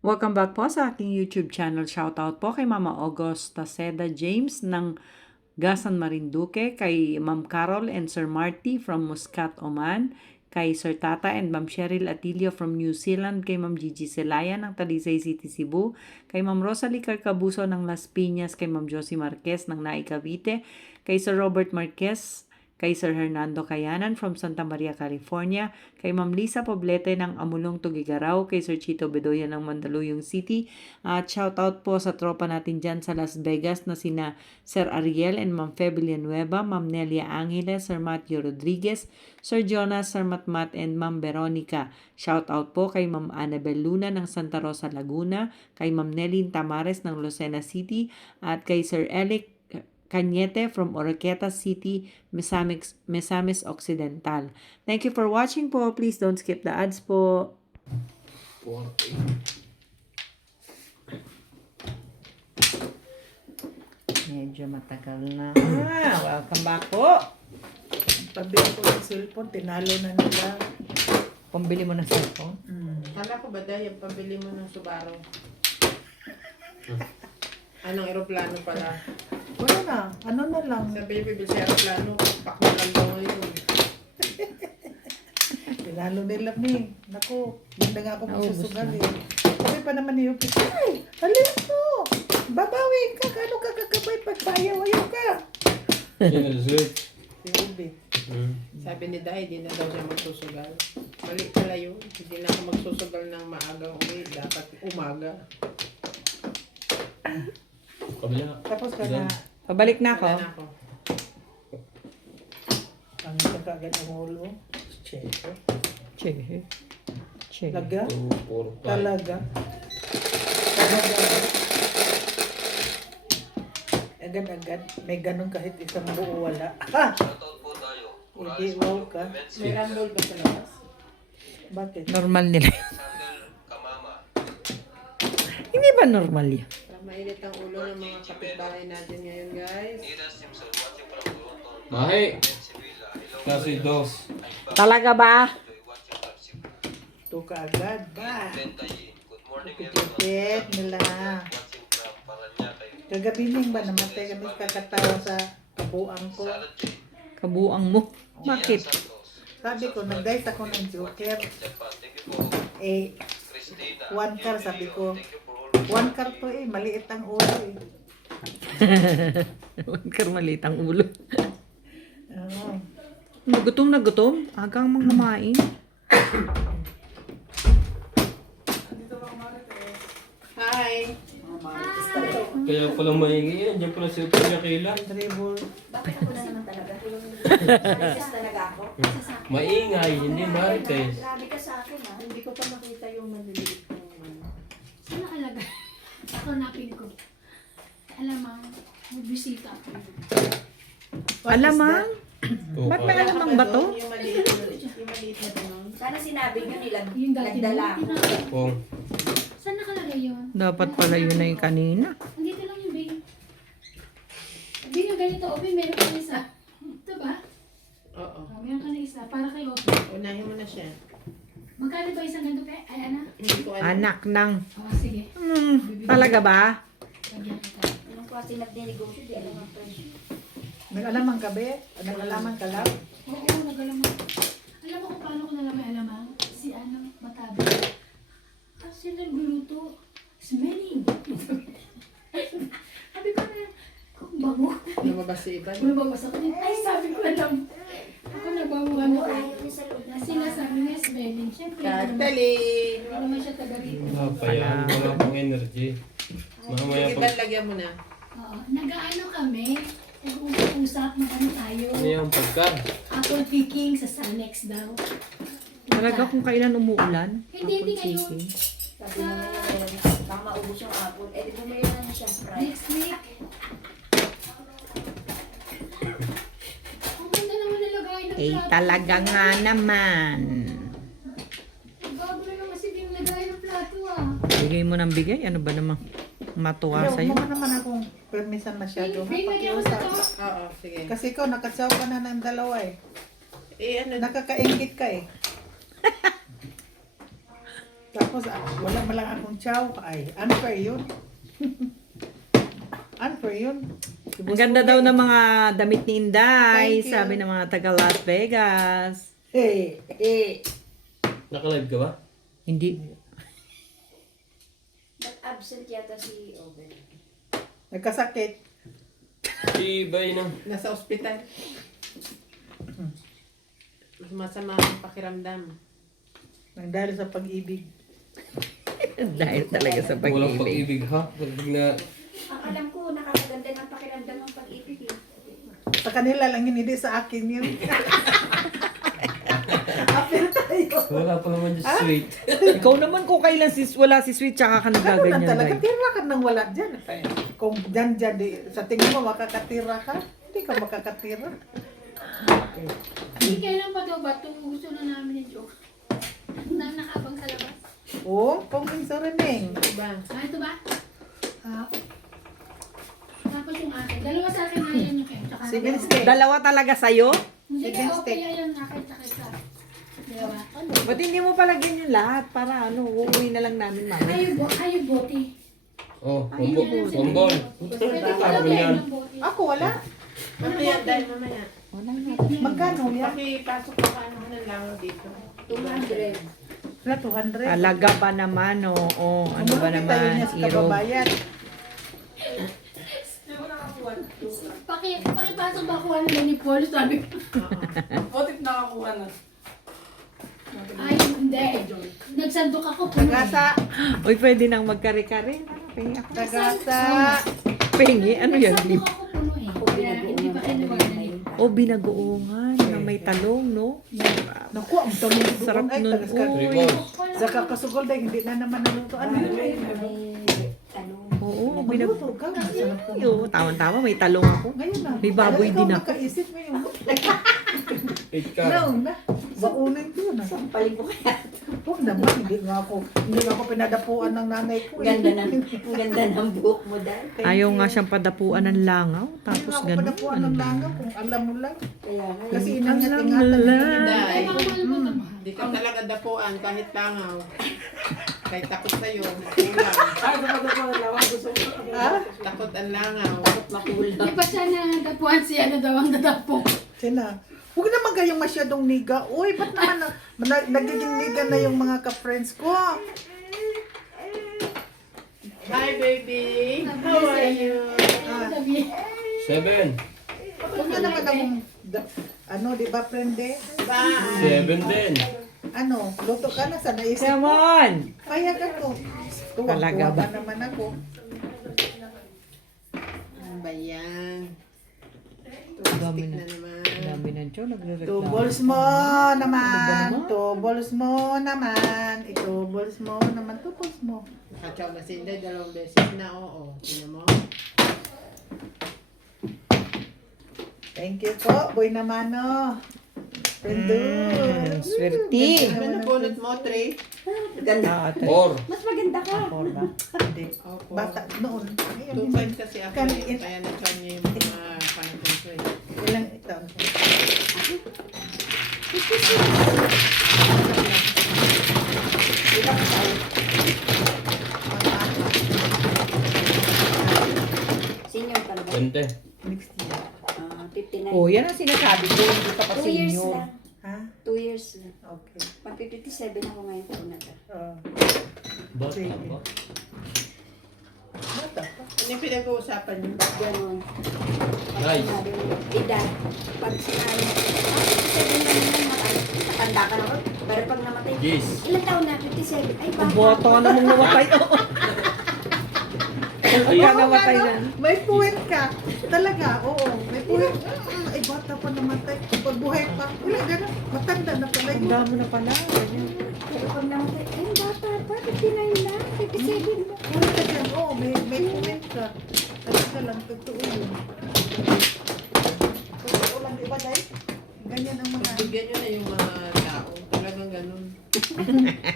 Welcome back po sa aking YouTube channel. Shoutout po kay Mama Augusta Seda James ng Gasan Marinduque, kay Ma'am Carol and Sir Marty from Muscat, Oman, kay Sir Tata and Ma'am Cheryl Atilio from New Zealand, kay Ma'am Gigi Celaya ng Talisay City, Cebu, kay Ma'am Rosalie Carcabuso ng Las Piñas, kay Ma'am Josie Marquez ng Naik Cavite, kay Sir Robert Marquez, kay Sir Hernando Cayanan from Santa Maria, California, kay Ma'am Lisa Poblete ng Amulong, Tugigaraw, kay Sir Chito Bedoya ng Mandaluyong City, at shoutout po sa tropa natin dyan sa Las Vegas na sina Sir Ariel and Ma'am Febe Villanueva, Ma'am Nelia Angeles, Sir Matthew Rodriguez, Sir Jonas, Sir Matmat, and Ma'am Veronica. Shoutout po kay Ma'am Annabel Luna ng Santa Rosa, Laguna, kay Ma'am Nelly Tamares ng Lucena City, at kay Sir Elic Cañete from Oroquieta City, Misamis Occidental. Thank you for watching po. Please don't skip the ads po. Medyo matagal na. Welcome back po. Pabili ko ng cellphone, tinalo na nila. Pambili mo ng cellphone? Kala ko ba dahil pabili mo ng Subaru? Anong eroplano pala? Wala na, ano na lang. Sabi niya, bibili sa eroplano, pakma lang daw ngayon. Tinalo nila ni. Naku, hindi na nga ako Naubos magsusugal na. eh. Sabi pa naman ni Yuki, ay, halin mo. Babawin ka, kano ka kakabay pagpayaw-ayaw ka. Si Ruby. Sabi ni Dai, di na daw siya magsusugal. Mali pala yun. Hindi na ako magsusugal ng maaga uwi. Dapat umaga. Kabila. Tapos ka na, Pabalik na ako. Wala na ako. ang kagad ang ulo. Che. Che. Che. Laga? 2, 4, 5. Talaga. Talaga. Agad-agad. May ganun kahit isang buo wala. Ha! Hindi, wow ka. May rambol ba sa labas? Bakit? Normal nila. Hindi ba normal yan? Para mainit ang ulo ng mga kapitbahay natin ngayon, guys. Mahi. Kasi dos. Talaga ba? Ito ka agad ba? Pikit nila. Kagabi ning ba namatay kami kakatawa sa kabuang ko. Kabuang mo. Bakit? Sabi ko, nag-diet ako ng Joker. Eh, one car sabi ko. One car to eh, maliit ang ulo eh. Huwag kang maliit ang ulo. Oo. Nagutom na gutom. Agang mga kumain. Hi! Kaya pala mahingi yan. Diyan pala si Kuya Kila. Dribble. Bakit ako na naman talaga? Marites talaga ako? Maingay, hindi marites. Grabe ka sa akin ha. Hindi ko pa makita yung maliliit ng Saan nakalagay? Ako napin ko. Alamang, may bisita ako. Alamang? Oo, Ba't may ah. alamang ba to? Yung maliit na tanong. Sana sinabi nyo nilag Yung dati nagdala ako. Kung Saan nakalagay yun? Dapat pala yun na yung kanina. Andito lang yung bin. Bin yung ganito, Obi, meron ka na isa. Ito ba? Oo. Meron ka na isa, para kay Obi. Unahin mo na siya. Magkano ba isang ganito, pe? Ay, ana? Hindi ko alam. Anak ng... Oh, sige. Talaga ba? Lagyan kita. Anong klase nagdinegosyo? Di alam ang presyo. Nag-alamang ka ba? Nag-alamang ka lang? Oo, nag-alamang. Alam mo kung paano ko nalaman alamang? Si Anang Matabi. Kasi nagluluto. Smelling. Sabi ko na, kung bango. Lumabas si Ivan. Lumabas ako din. Ay, sabi ko alam. Ako nagbabuhan ako. Ayaw niya sa loob na Kasi nasabi niya smelling. Siyempre, Kataling! hindi naman siya taga rito. wala pa yan. Wala pang energy. Mamaya Sige, pag... Ivan, lagyan mo na. Oo. Nag-ano kami? Nag-uusap-usap na ano tayo. Ano yung pagka? Apple picking sa Sanex daw. Talaga kung kailan umuulan? Hindi Apple ngayon. picking. Sabi mo ngayon, baka maubos yung apple. Eh, di bumili na niya siya Sprite. Next week. Ang ganda naman nilagay ng Eh, plato. talaga nga naman. Bago na naman si Bing lagay ng plato ah. Bigay mo ng bigay. Ano ba namang matuwa Ayaw sa'yo? mo naman akong permisan masyado. Bing, lagyan mo sa to. Oo, sige. Kasi ikaw, nakasaw ka na ng dalawa eh. Eh, ano? Nakakaingit ka eh. Tapos wala man lang akong chow. Ay, unfair yun. Unfair yun. Ang ganda daw ng mga damit ni Inday, Thank you. sabi ng mga taga Las Vegas. Hey, hey. Naka-live ka ba? Hindi. But absent yata si Owen. Nagkasakit. Si Bay na. Nasa ospital. Masama ang pakiramdam. Nang dahil sa pag-ibig. Dahil talaga sa Walang pag-ibig. pag-ibig ha? Pag na... Ang alam ko, nakakaganda ng pakiramdam ng pag-ibig eh. Sa kanila lang yun, hindi sa akin yun. Apel tayo. Wala pa naman yung sweet. Ikaw naman kung kailan wala si Sweet, tsaka ka Ano lang nagaganyan. talaga, Day. tira ka nang wala dyan. Kung dyan, sa tingin mo makakatira ka, hindi ka makakatira. Hindi kailan pa daw ba ito? Gusto na namin yung joke. Na nakabang sa labas. Oo, kung sa remeng. Diba? Ah, ito ba? Ah. Tapos yung akin. Dalawa sa akin na yan yung kayo. Tsaka Seven dalawa. steak. Dalawa talaga sa'yo? Hindi Chicken ka okay steak. yan akin tsaka sa dalawa. Ba't hindi mo palagyan yung lahat para uuwi na lang namin mami? Ayaw bote. Oh, bombol. Pwede ko Ano lang yan? ng bote. Ako wala. Mamaya, dahil mamaya. Wala na. Magkano yan? Pakipasok ko ka ano ng langaw dito. 200. Wala, 200. Talaga ba naman, oo. Ano ba Umulupit tayo naman, niya sa Iro? kababayan. Pakipasok ba kuha nila ni Paul? Sabi ko. Ay, hindi. Nagsandok ako. puno eh. Tagasa. Uy, pwede nang magkare-kare. Pengi ako. Tagasa. Pengi? Ano yan? Nagsandok ako puno eh. Kaya hindi pa kinuwanan eh. O, binagoongan na may talong, no? Naku, ang talong doon. Sarap Ay, nun. tagas ka. Uy. Sa kakasugol dahil hindi na naman nalutoan. May ano. Oo, Magluto ka. Masarap ko. Ay, oo, tama-tama. May talong ako. Ngayon na. May baboy Ikaw din ako. nakaisip mo yun. Ika. Na. Baunin ko yun. Sampalin ko kaya. Huwag naman. Hindi nga ako pinadapuan ng nanay ko. Ang ganda ng buhok mo dahil. Ayaw nga siyang padapuan ng langaw. Hindi Tapos nga ako ganun. padapuan ng langaw kung alam mo lang. Kaya nga. Kasi Alam inangat-ingatan mo lang. yun. Dahil, Ay, mga mahal mo naman. di ka talaga dapuan kahit langaw. Kahit takot sa'yo, kulang. Ha? Takot ang langaw. Makulang. Di ba siya nadapuan siya na daw ang dadapo? Sila. Huwag naman kayong masyadong niga. Uy, ba't naman nagiging niga na yung mga ka-friends ko? Hi, baby. How are you? Sabi, 7. Huwag na naman akong, di ba, prende? Bye. 7 din. Ano, luto ka na sa naisip Come ko. on! Kaya ka to. Talaga Tuwag-tuwa ba? ba naman ako? Ano ba yan? Dami Stick na. na naman. Dami na siya. Nagre-reklamo. Tubols mo naman. Tubols mo naman. Itubols mo naman. Tubols mo. Nakachaw na si Inday 2 beses na, oo. Sino mo? Thank you po. Boy naman, no. Prendus. Swerte. Ano na bunot mo, Trey? Ganda. Ah, ate. 4. Mas maganda ka. Porba. Hindi. Opo. Bata noon. Ngayon, 2.5 kasi ako. Kan- Kaya na-chaw niya yung mga panagpun ko eh. ilang taon? Ilang taon? Senior ka na ba? 20. Next year. 59. Oh, yan ang sinasabi ko. Hindi pa 2 kasi years inyo. lang. Ha? 2 years lang. Okay. Mag-57 ako ngayon taon na to. Bata ba? Bata pa. Ano yung pinag-uusapan niyo? Ganon. Nice. Sabi mo, edad. Pag sinabi, 57 na naman matay. Matanda ka na ko. Pero pag namatay, Yes. ilang taon na? 57. Ay, Ang bata. boto ka namang namatay. Ay, Oo, namatay ano, na. may point ka. Talaga, oo. May point. Ay, bata pa namatay. Pag buhay pa, wala gano'n. Matanda na pala Ang yun. dami na pala. Ganyan. Pero pag namatay, ay, bata pa. 59 na. 57 na. Wala ka dyan. Oo, may point ka. Talaga lang, totoo yun. Totoo lang, di ba, Day? Ganyan ang mga... Bigyan niyo na yung mga tao. Talagang ganun.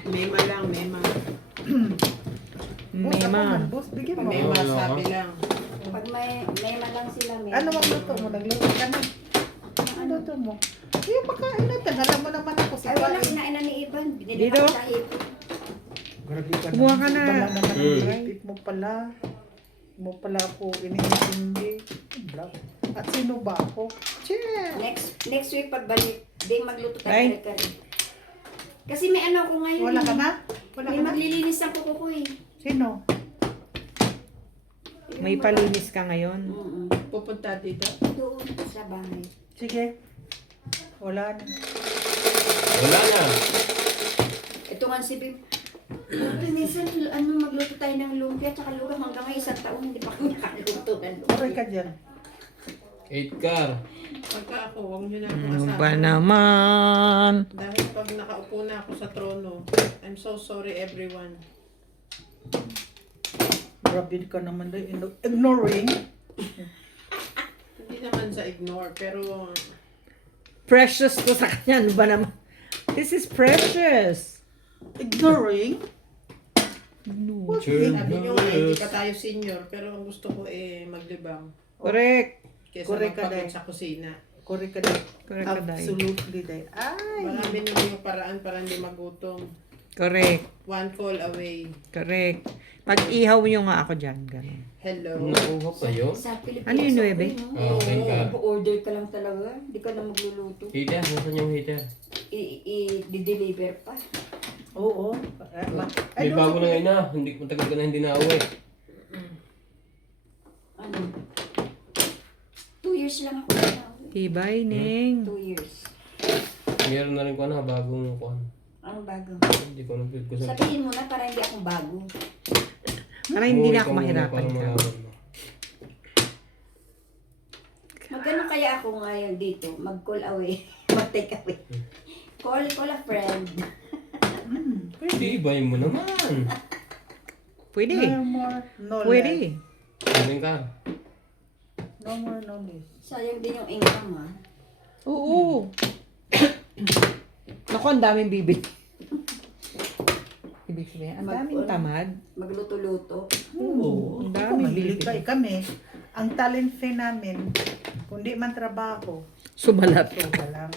Mema lang, mema. Boss, ako Mema. man, boss, bigyan mo. Mema, Oo, sabi lang. Pag may lang sila, may. Ano ang luto mo? Nagluto ka na. Ano luto mo? Yung pagkain natin, alam mo naman ako si Ay, wala Kain. kinain na ni Ivan. Binili Dito? ko sa hip. Grabe ka Kumuha ka naman. na. Wala naman ang Hmm. higpit mo pala. Mo pala ako inintindi. At sino ba ako? Che! Next week pagbalik, Ding magluto tayo Ay. kare-kare. Kasi may ano ako ngayon. Wala ka na? Wala May ka na? maglilinis ang kuko ko eh. Sino? May palinis ka ngayon. Mm-mm. Pupunta dito. Doon sa bahay. Sige. Wala na. Wala na. Ito nga si Bim. Minsan, magluto tayo ng lumpia at saka lugaw hanggang ngayon isang taon hindi pa kami nakaluto ng lumpia. Aray ka dyan. 8 car. Pagka ako, huwag nyo na akong Ano asahan. ba naman? Dahil pag nakaupo na ako sa trono, I'm so sorry everyone. Grabe ka naman doon. Ignoring. Hindi naman sa ignore, pero Precious to sa kanya. Ano ba naman? This is precious. Ignoring? No. What? sabi nyo nga, hindi pa tayo senior, pero ang gusto ko maglibang. Correct. Kesa Correct ka, magpagod Day. sa kusina. Correct ka din. Correct ka, Day. Absolutely, Day. Ay! Marami naman yung paraan para hindi magutom. Correct. One call away. Correct. Pag ihaw nyo nga ako dyan. Ganun. Hello. Nakuha pa yun. Sa Pilipinas. Ano yun, Nuebe? Ah, okay ka. Order ka lang talaga. Hindi ka na magluluto. Heater, nasan yung heater? I-deliver pa. Oo. May bago na ngayon na. Hindi, matagal ka na hindi na uwi. Ano? 2 years lang ako na. Tibay, Ning. 2 years. Meron na rin ko na bagong kuhan. Ano bago? Hindi ko nang ko sa. Sabihin mo na para hindi akong bago. Para hindi na ako Umuwi ka muna mahirapan para ka. malaman mo. Magano kaya ako ngayon dito? Mag-call away. Mag-take away. Call a friend. Pwede, ibayin mo naman. Pwede. No more, no less. Pwede. Galing ka. No more, no less. Sayang din yung income ha. Oo. Naku, ang daming bibig. Ibig sabihin, ang daming tamad. Magluto-luto. Oo, ang Ako, daming mahilig bibig. pa kami. Ang talent fee namin, kundi man trabaho, Sumalat. so walang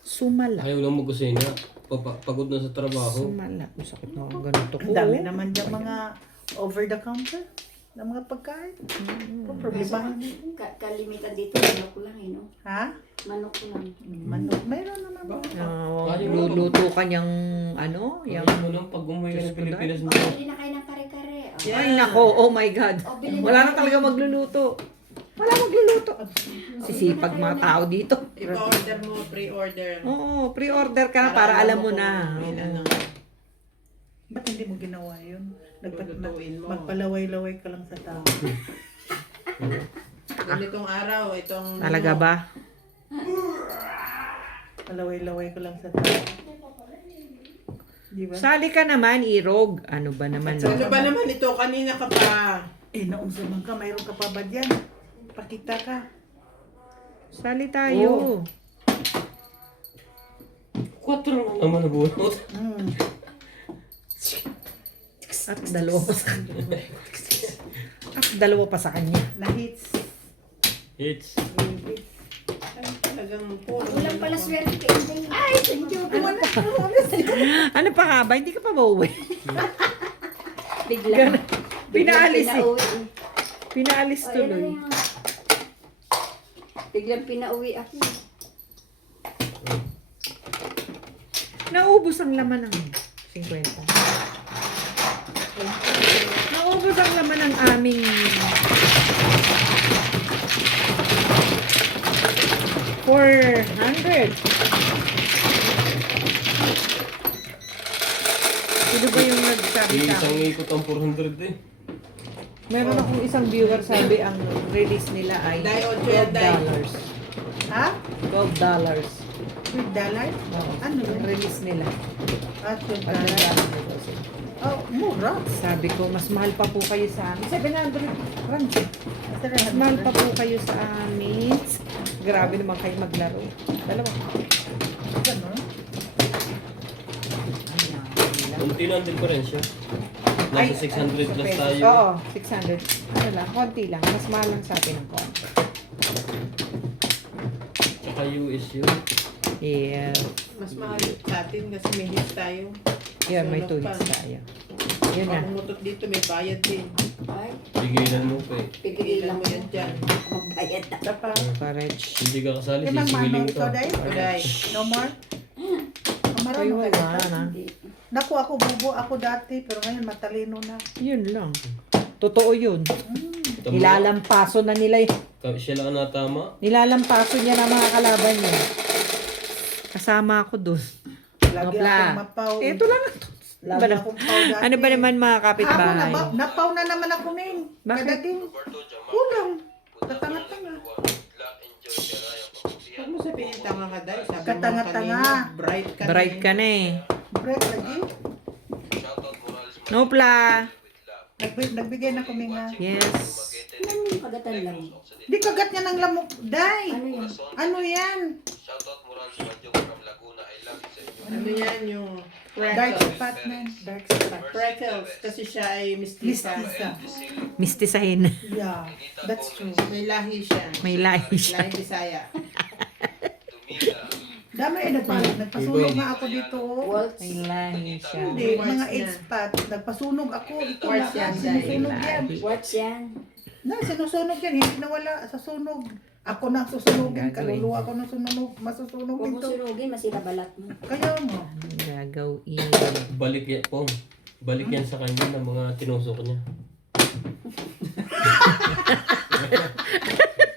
Sumalat. Ayaw lang mag-kusina. Pagod na sa trabaho. Sumalat. Ang sakit na ang ganito ko. ang dami naman dyan mga over the counter na mga pagkain. Kung problema. Kalimitan dito, manok lang eh, no? Ha? Manok lang. Manok, mayroon naman. Luluto ka niyang ano? Ayaw Yung... mo lang pag umuwi ka Diyos ng ko, Pilipinas mo. Bili na kayo ng kare-kare. Oh. Ay nako, oh my God. bilhin Wala na na talaga magluluto. Wala magluluto. Sisipag mga tao dito. I-order mo, pre-order. Oo, pre-order ka na para alam mo na. kung ilan Oo. ang Ba't hindi mo ginawa yun? Lulutuin mo. Magpalaway-laway ka lang sa tao. Ganitong araw, itong... Talaga ba? Palaway-laway ka lang sa tao. Di ba? Sali ka naman, Irog. Ano ba naman? Ano ba naman ito? Kanina ka pa. Naunsaman ka, mayroon ka pa ba dyan? Pakita ka. Sali tayo. 4 naman na bunot. At dalawa pa sa kanya. At dalawa pa sa kanya. Na-hits. It's Ay, talagang puro. Walang pala swerte kay Inday. Ay, thank you. Ano pa nga ba? Hindi ka pa mauwi. Biglang. Pinaalis eh. pinauwi eh. Pinaalis O, tuloy. yan na yan. Biglang pinauwi ako. Naubos ang laman ng 50. Naubos ang laman ng aming 400. Sino ba yung nagsabi sa isang akin? ikot ang 400 eh. Meron akong isang viewer sabi ang release nila ay Day, ocho yan, day. $12. Ha? $12. $3? Oo. Ano Yung yun? release nila. At yung Pag $3. nag-dollars. Oh, mura. Sabi ko, mas mahal pa po kayo sa amin. 700 rand. Mas mahal pa po kayo sa amin. Grabe naman kayo maglaro. Dalawa. Ganun. Kunti lang din pa rin siya. Nasa 600 plus pesos. tayo. Oo, 600. Ano lang, konti lang. Mas mahal lang sa atin ng konti. Tsaka US yun. Yeah. Mas mahal sa atin kasi may hits tayo. Yan, may Sulok 2 pa. hits tayo. Yun na. Pag umutot dito, may bayad din. Ay, Pigilan mo pa eh. pipigilan Pigilan mo yan dyan. Magbayad na. Isa pa. Courage. Hindi ka kasali, Imang mano, sisiwiling ka. ikaw dahil? Uday. No more? Marunong Kayo ka wala dito? na. Hindi. Naku, ako bubo ako dati, pero ngayon matalino na. Yun lang. Totoo yun. Tama. Nilalampaso na nila eh. Siya lang ang natama. Nilalampaso niya na mga kalaban niya. Kasama ako doon. Lagi Mapla. akong mapaw. Ito lang. Lagi akong paw dati. Ano ba naman mga Ako, kapitbahay? napaw na naman ako, Ning. Bakit? Kadaging. Kulang. Katanga-tanga. Huwag mo sabihin tanga ka dahil. Sabi mo Katanga-tanga. kanina, bright ka Bright na ka na eh. Break lagi. Nopla. Nagbigay na kami nga. Yes. Ano yung kagatan lang? Di kagat niya ng lamok. Day. Ano yun? Ano yan? Ano yan yung Dark freckles? spot na. Dark spot. Freckles. Kasi siya ay mistisa. Mistisa. Mistisahin. Yeah, that's true. May lahi siya. May lahi siya. Lahi Bisaya. Dami nagpasunog nga ako dito. Oh. Waltz. May lahi siya. Hindi, Quartz mga yan. 8 spot. Nagpasunog ako. Ito Quartz lahat. yan, Sinusunog yan. What's yan? Sinusunog yan. Hindi nawala sa sunog. Ako na susunugin. Kaluluwa ko na sununog. Masusunog Huwag mo ito. sunugin, masira balat mo. Kaya mo. Ang gagawin. Balik yan, Pong. Balik yan sa kanya ng mga tinusok niya.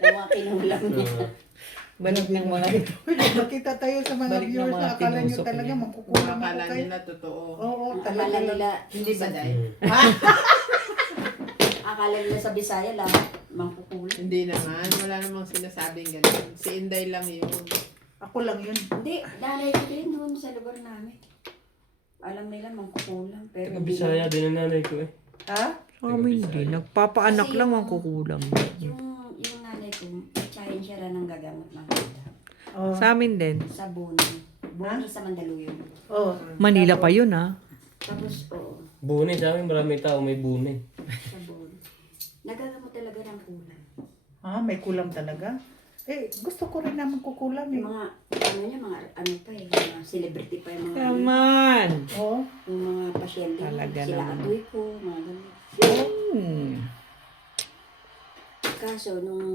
Mga kinulang niya. Balag ng mga ito. Uy, makita tayo sa mga Balik ng viewers mga na akala nyo tinusok talaga niya. magkukulang ako Akala kayo. nila totoo. Oo, Akala talaga. nila, Hindi ba dahil? akala nila sa Bisaya lahat, mangkukulang. Hindi naman. Wala namang sinasabing ganun. Si Inday lang yun. Ako lang yun. Hindi, nanay ko din noon sa lugar namin. Alam nila mangkukulang. Pero Taga hindi Bisaya naman. din ang nanay ko eh. Ha? Amin hindi. Nagpapaanak Kasi lang yung- ang kukulang. Yung nanay ko, tsahin siya rin ng gagamot ng bata. Oh. Sa amin din. Sa Buni. Buni sa Mandaluyong. Oh. Manila pa yun ha. Tapos, oo, Buni sa amin, marami tao may buni. sa Buni. Nagagamot talaga ng kulang. Ah, may kulang talaga? Eh, gusto ko rin naman kukulang eh. Yung mga, ano niya, mga ano pa eh, mga celebrity pa yung mga, Come on. Oh. yung mga pasyente. Talaga Sila naman. atoy ko, mga ganun. Hmm. Kaso, nung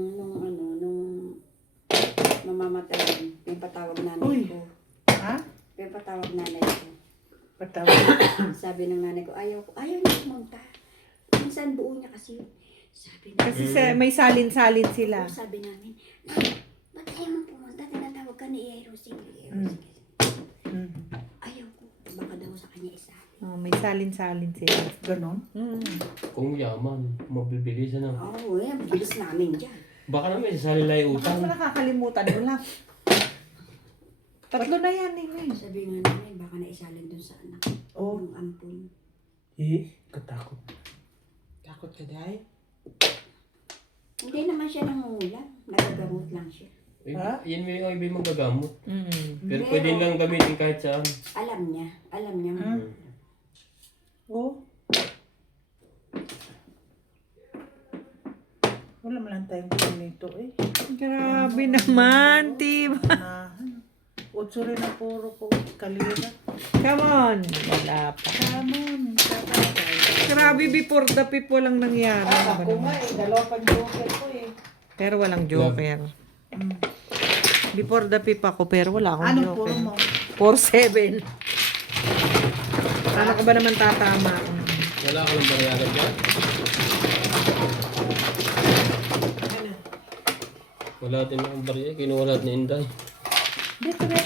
mamamatay, yung patawag nanay Uy. ko. Ha? Yung patawag nanay ko. Patawag. Sabi ng nanay ko, ayaw niya pumunta. Minsan buo niya kasi. Sabi na, Kasi may salin-salin sila. sabi namin, ba't ayaw mo pumunta? Tinatawag ka ni Erosing. Hmm. Ayaw ko. Baka daw sa kanya isa. Oh, may salin-salin sila. Ganon? Hmm. Kung yaman, mabibilisan na. Oo, yan. Bilis namin dyan. Baka naman sasalilay Baka utang. mo nakakalimutan mo lang. Tatlo na yan eh. Sabi nga namin, baka naisalin dun sa anak. Oh. Yung ampun. Katakot. Takot ka dahil? Hindi naman siya nangungulam. Nagagamot lang siya. Eh, Ha? yan may yung ibig magagamot. Mm. Pero Pero- pwede lang gamitin kahit saan. Alam niya. Alam niya. Hmm. Oh. Wala man lang tayong kulang nito eh. Grabe naman, Tim. Na, utso rin ang puro ko. Kalira. Come on. Wala pa. Kamon. Grabe, before the people lang nangyari. Ako nga eh. Dalawa pang joker ko eh. Pero walang joker. Before the pip ako, pero wala akong Anong joker. puro mo? 4-7. Paano ka ba naman tatama? Wala ka lang bariyagan dyan? Ano? Wala din akong bariya. Kinuha lahat ni Inday. Dito rin.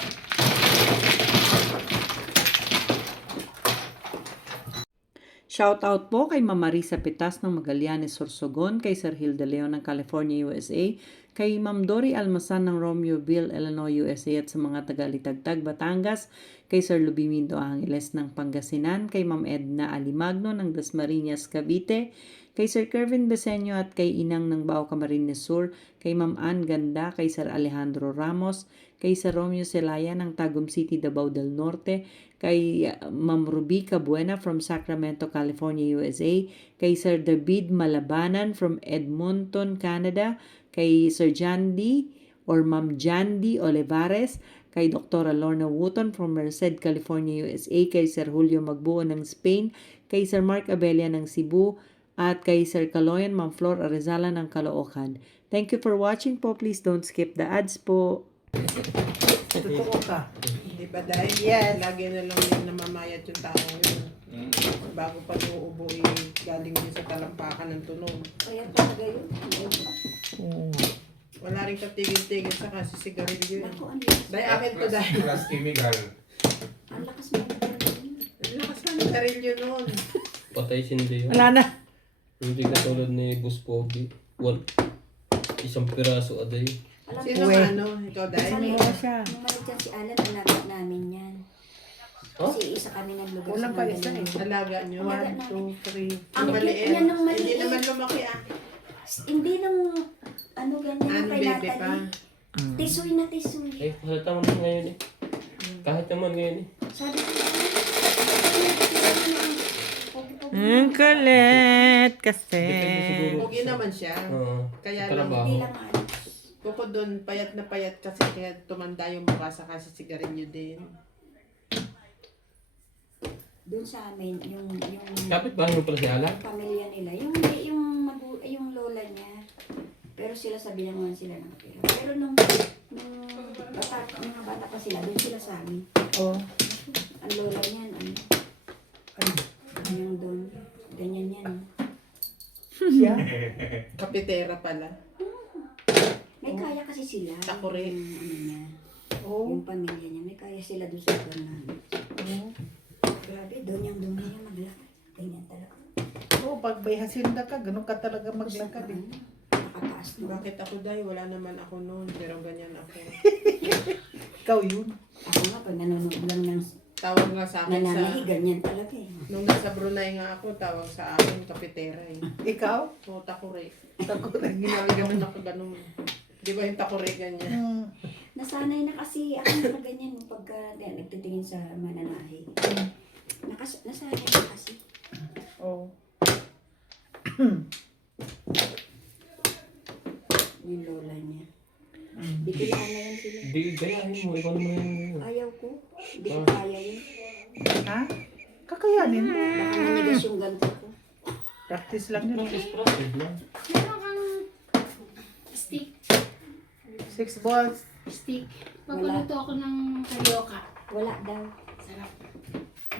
Shoutout po kay Mama Risa Pitas ng Magallanes, Sorsogon, kay Sir Hilda Leon ng California, USA, kay Ma'am Dory Almasan ng Romeoville, Illinois, USA at sa mga taga-Litagtag, Batangas, kay Sir Lubimindo Angeles ng Pangasinan, kay Ma'am Edna Alimagno ng Dasmariñas, Cavite, kay Sir Kervin Beseño at kay Inang ng Bao Camarines Sur, kay Ma'am Ann Ganda, kay Sir Alejandro Ramos, kay Sir Romeo Celaya ng Tagum City, Davao del Norte, kay Ma'am Rubica Buena from Sacramento, California, USA, kay Sir David Malabanan from Edmonton, Canada, kay Sir Jandy or Ma'am Jandy Olivares, kay Dr. Lorna Wooton from Merced, California, USA, kay Sir Julio Magbuo ng Spain, kay Sir Mark Abella ng Cebu, at kay Sir Caloyan Ma'am Flor Arezala ng Caloocan. Thank you for watching po. Please don't skip the ads po. Totoo ka. Di ba dahil Yes. lagi na lang yung namamayat yung tao yun. Bago pa uubo galing din sa talampakan ng tunog. Kaya talaga yun. Wala rin katigil-tigil sa kasi sigarilyo yun. Ako, ang lakas. Dahil akin to dahil. Plus chemical. Ang lakas mo. Ang lakas na ng sigarilyo noon. Patay sindi yun. Wala na. Hindi katulad ni Boss Pogi. Isang piraso a day. Alam Sino mo, ba ano? Ikaw dahil? Sali- Wala siya. nung maliit yan si Alan, alaga namin yan. Huh? Kasi isa kami ng lugar Kulang pa mga isa ganyan. Alaga nyo. Alaga 1, 2, 3. Ang Yung maliit. cute niya nung Hindi maliit. naman lumaki ah. Hindi nung ano ganyan Ano yung kay bebe pa? Natalie. Tisoy na tisoy. Eh, halata mo na ngayon eh. Kahit naman ngayon eh. Sabi ko, Ang kulit kasi. Depende siguro. Pogi naman siya. Oo. Kaya Sa lang, trabaho. hindi lang ano. bukod doon, payat na payat kasi kaya tumanda yung mukha sa kasi sigarilyo din. Doon sa amin, yung Kapit bahay mo pala si Alan? pamilya nila, yung lola niya. Pero sila sa bilangan sila ng pera. Pero nung mga bata pa sila, doon sila sa amin. Oh. Ang lola niyan, ano, yung doon, ganyan yan. Siya? Kapitera pala. May kaya kasi sila. Takore. Yung, ano niya, Oh. yung pamilya niya, may kaya sila doon sa lugar namin. Oh. Grabe, doon yung dumi niya maglakad. Ganyan talaga. Oh, pag may hasinda ka, ganun ka talaga maglakad eh. Nakataas no. Bakit ako dahil wala naman ako noon, pero ganyan ako. Ikaw yun. Ako nga, pag nanonood lang ng Tawag nga sa akin sa... nananahi, ganyan talaga eh. Nung nasa Brunei nga ako, tawag sa akin kapitera eh. Ikaw? So, takore. Takot. Ginagawa ako ganun. Di ba yung takore ganyan? Hmm. Nasanay na kasi ako na ganyan pagka nagtitingin sa mananahi. Nasanay na kasi. Oh. Yung lola niya. Bikilaan na yan sila. Di, gayahin mo. Ikaw naman yung... Ayaw ko. Hindi ko kaya yun. Ha? Kakayanin mo. Baka manigas yung ganto ko. Practice lang yun. Practice lang. Meron kang stick. 6 balls. Stick. Papaluto ako ng karyoka. Wala daw. Sarap.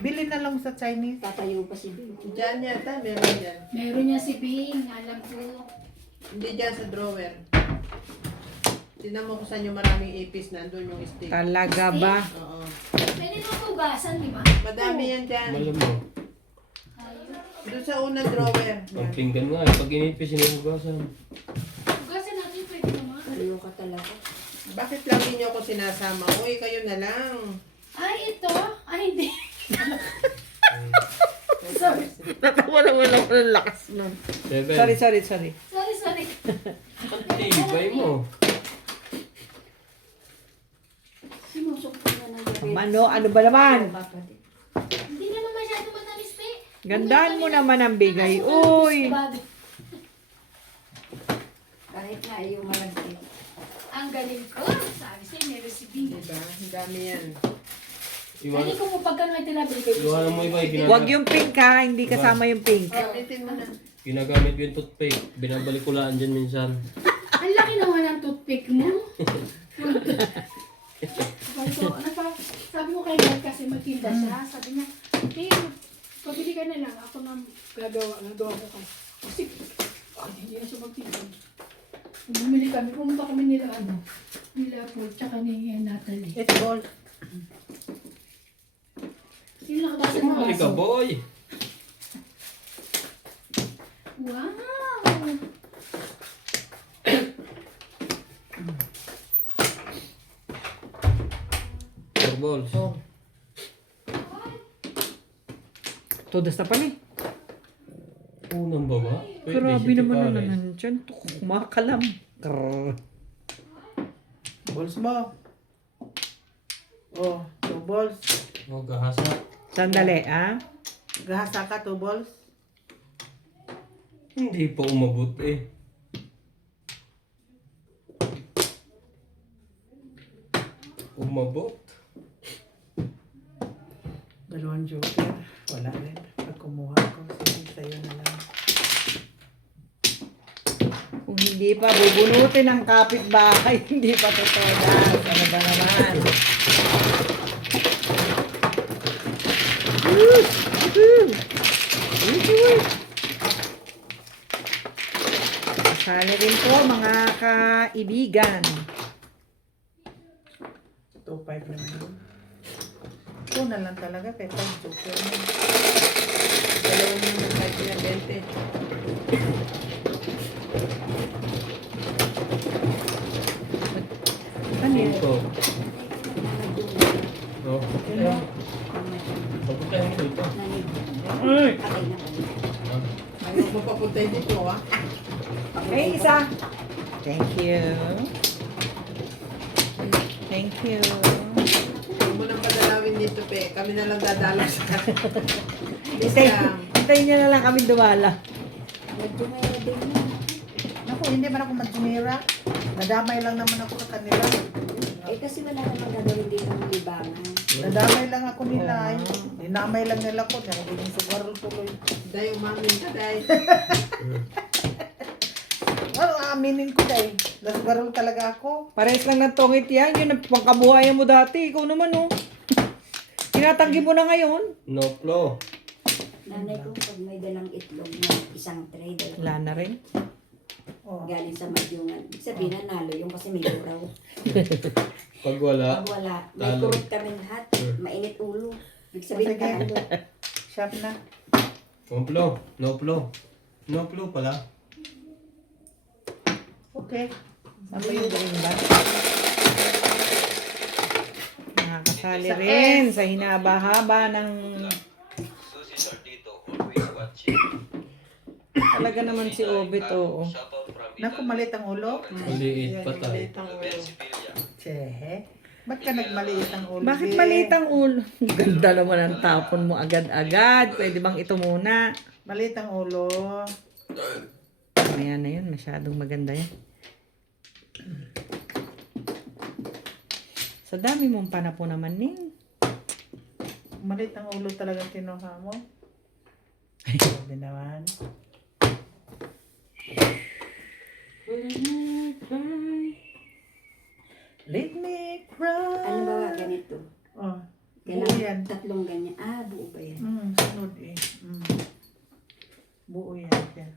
Bili na lang sa Chinese. Tatayo pa si Bill. Diyan yata, meron dyan. Meron niya si Bing. Alam ko. Hindi dyan sa drawer. Tignan mo kung saan yung maraming ipis, nandun yung stick. Talaga ba? Oo. Pwede naman tugasan, di ba? Madami yan dyan. Malam mo. Ayun. Doon sa unang drawer. Ang pinggan nga eh. Pag inipis, sinuhugasan. Tugasan natin, pwede naman. Kaliyo ka talaga. Bakit lang ninyo ako sinasama? Uy, kayo na lang. Ay, ito? Ay, hindi. Natawa naman ako ng lakas nun. 7. Sorry. Sorry. Tibay mo. Sinusok ko na ng diabetes. Mano, ano ba naman? Kapatid. Hindi naman masyado matamis, pe. Gandaan mo naman ang bigay. Uy! Kahit na yung malagkit. Ang galing ko. Sabi sa'yo, may recipe. Diba? Ang dami yan. Hindi ko mo pagka nga tinabili ko. Iwanan mo iba. Huwag yung pink ha, hindi kasama yung pink. Gamitin mo na. Ginagamit ko yung toothpick. Binabalik ko lang dyan minsan. Ang laki naman ng toothpick mo. Sabi ko kay Mark kasi magtinda siya. Sabi niya, pabili ka na lang. Ako na gagawa ko ka. Kasi, hindi na siya magtinda. Bumili kami, pumunta kami nila Paul, tsaka ni Natalie. 8 balls. Sino nakabasa mo? Halika boy! Wow! 4 balls. Oh. Todas na pala eh. Unang ba ba? Grabe naman na nandiyan. Kumakalam. Grrr. Balls mo. Oh, 2 balls. Oh, gahasa. Sandali ah. Gahasa ka, 2 balls. Hindi pa umabot eh. Umabot. Dalawang joker. Wala rin. Pag kumuha. Kung hindi pa, bubunutin ang kapitbahay. Hindi pa totoo na. Ano ba naman? Kasali rin po mga kaibigan. 2.5 lang yun. Ito na lang talaga kay pag joker mo. Dalawang kahit niya 20. Ano yun? Ito. Oh. Pagkakain ko ito. Ay! Ayaw mo papunta dito, ah. Ay, isa. Thank you. Thank you. Huwag mo nang padalawin dito, pe. Kami na lang dadalaw sa Hintayin niya na lang kami dumala. Medyo mayroon din yan. Naku, hindi man ako magtumira. Nadamay lang naman ako sa kanila. Eh kasi wala namang gagawin dito ng libangan. Nadamay lang ako nila. Dinamay lang nila ko. Nagiging sugarol tuloy. Day, umamin ka, day. Well, aaminin ko dahil. Nasugarol talaga ako. Parehas lang ng tongit yan. Yun ang pangkabuhayan mo dati. Ikaw naman, oh. Tinatanggi mo na ngayon. No flow. Nanay ko pag may dalang itlog na isang tray, Wala na rin. Oh. galing sa madyungan. Ibig sabihin nanalo yung kasi may luraw. Pag wala, Pag wala, may talo. kurot kami lahat. Mainit ulo. Ibig sabihin Sige. talo. Shop na. no flow. No flow. No flow pala. Okay. Mabayo rin ba? Nakakasali rin sa hinaba-haba ng... Talaga naman si Obit, oo. Naku, malit ang ulo. Maliit pa tayo. Chehe. Ba't ka nagmaliit ang ulo? Bakit be? maliit ang ulo? Ganda naman ang tapon mo agad-agad. Pwede bang ito muna? Maliit ang ulo. Ayan na yun. Masyadong maganda yan. Sa dami mong panapo naman, Ning. Maliit ang ulo talagang kinuha mo. Sabi naman. Let me cry. Ano ba ganito? Oh, buo Kailangan yan. tatlong ganyan. Ah, buo ba yan? Sunod eh. Buo yan. Yan.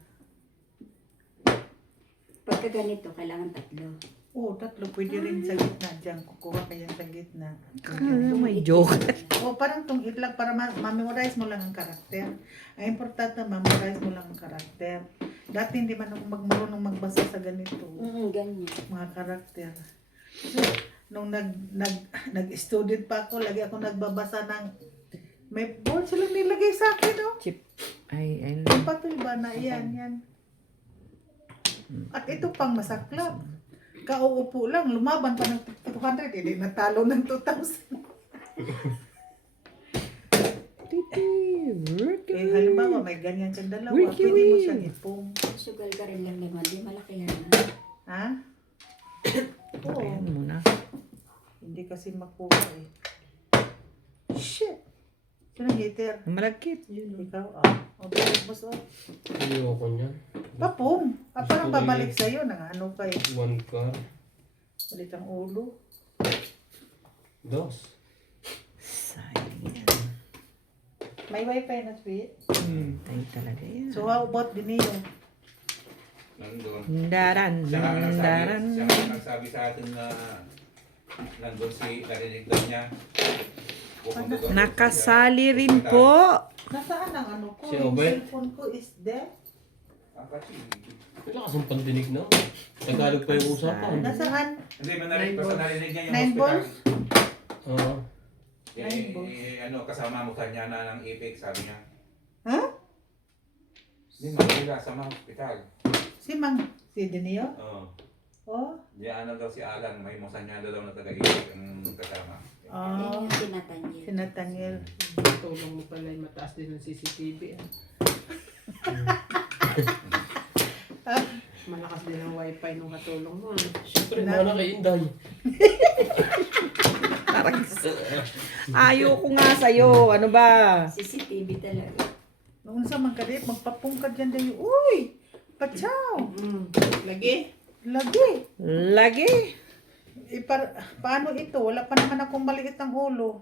Pagka ganito, kailangan tatlo. Oh, tatlo. Pwede rin sa gitna. Diyan, kukuha ka yan sa gitna. Ah, may joke. Oh, parang tungit lang para ma-memorize mo lang ang karakter. Ang importante, ma-memorize mo lang ang karakter. Dati hindi man ako marunong magbasa sa ganito. Ganyan. Mga karakter. So, nung nag-student pa ako, lagi ako nagbabasa ng may board silang nilagay sa akin, no? Chip. Ay, ayun. Yung papel ba na yan, yan. At ito pang masaklap. Kauupo lang, lumaban pa ng 200, hindi natalo ng 2,000. Eh, halimbawa, may ganyan kang dalawa, Wiki, pwede mo wiki. siyang ipong. Sugal ka rin lang naman. Di malaki yan. Ha? Oo. Ayan muna. Hindi kasi makuha eh. Shit! Sinong hater? Malagkit. Ikaw, ah. O, balik mo sa... Ayoko niyan. Papong! Parang Gusto ko babalik yun. sa'yo na ano ka eh. One car. Ulit ang ulo. Dos. Sayang yan. May wifi na, sweet. Ay, talaga yan. So, how about Dineo? Nandun. Daran, daran. Siya ang nagsabi sa atin na nandun si narinig daw niya. Pupunta doon. Nakasali rin po. Nasaan ang ano ko? Si Yung Obet? cellphone ko is there. Ah, kasi, Wala kasang pandinig na. Tagalog pa yung usapan. Nasaan? hindi ba narinig, basta narinig niya yung 9 hospital. balls? Oo. Kasama mo kanya na ng ipig, sabi niya. Ha? Hindi, Manila, sa mga hospital. Si Mang. Si Dineo? Oo. Oh. Di ano daw si Alan, may musanyado daw na taga-ipig ang kasama. Yan Oh. yung tinatangil. Si Nathaniel. Tulong mo pala yung mataas din ng CCTV. Malakas din ang wifi nung katulong mo. Siyempre, mana kay Inday. Parang ayoko nga sa'yo. Ano ba? CCTV talaga. Noon sa mga kadit, magpapungkad yan dayo. Uy! 5 Pachaw! Lagi. Lagi! Lagi. Paano ito? Wala pa naman akong maliit ang ulo.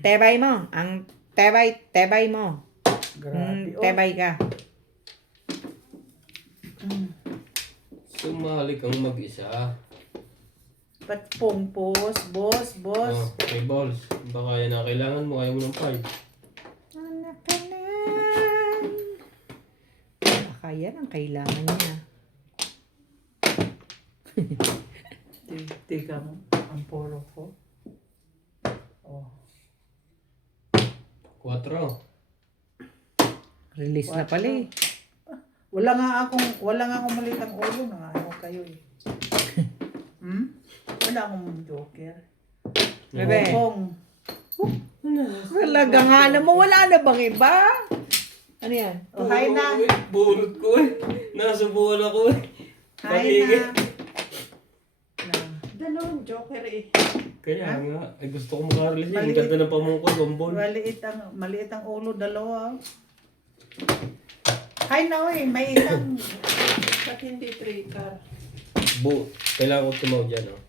Tebay mo. Ang tebay mo. Grabe. Oh. Tebay ka. Sumali kang mag-isa. Patpongpos, boss. Oh, may balls. Baka yan na kailangan mo. Ayaw mo ng 5. Anak ka na. Baka yan ang kailangan niya. Tika mo. Ang polo ko. Oh. 4. Release na pala eh. Wala nga akong maliit ang ulo. Ano kayo eh. Wala akong joker. Bebe. Kung Talaga nga naman. Wala na bang iba? Ano yan? oh, hi na. Bunot ko eh. Nasubuhan ako eh. Hi Pakinggan. na. Dalawang joker eh. Kaya nga, ay gusto ko makarelease. Ang Maliit. ganda ng pamungkol, bombon. Maliit ang ulo, dalawa. Hi na eh, may isang Ba't hindi 3 car? Kailangan ko tumaw dyan, oh.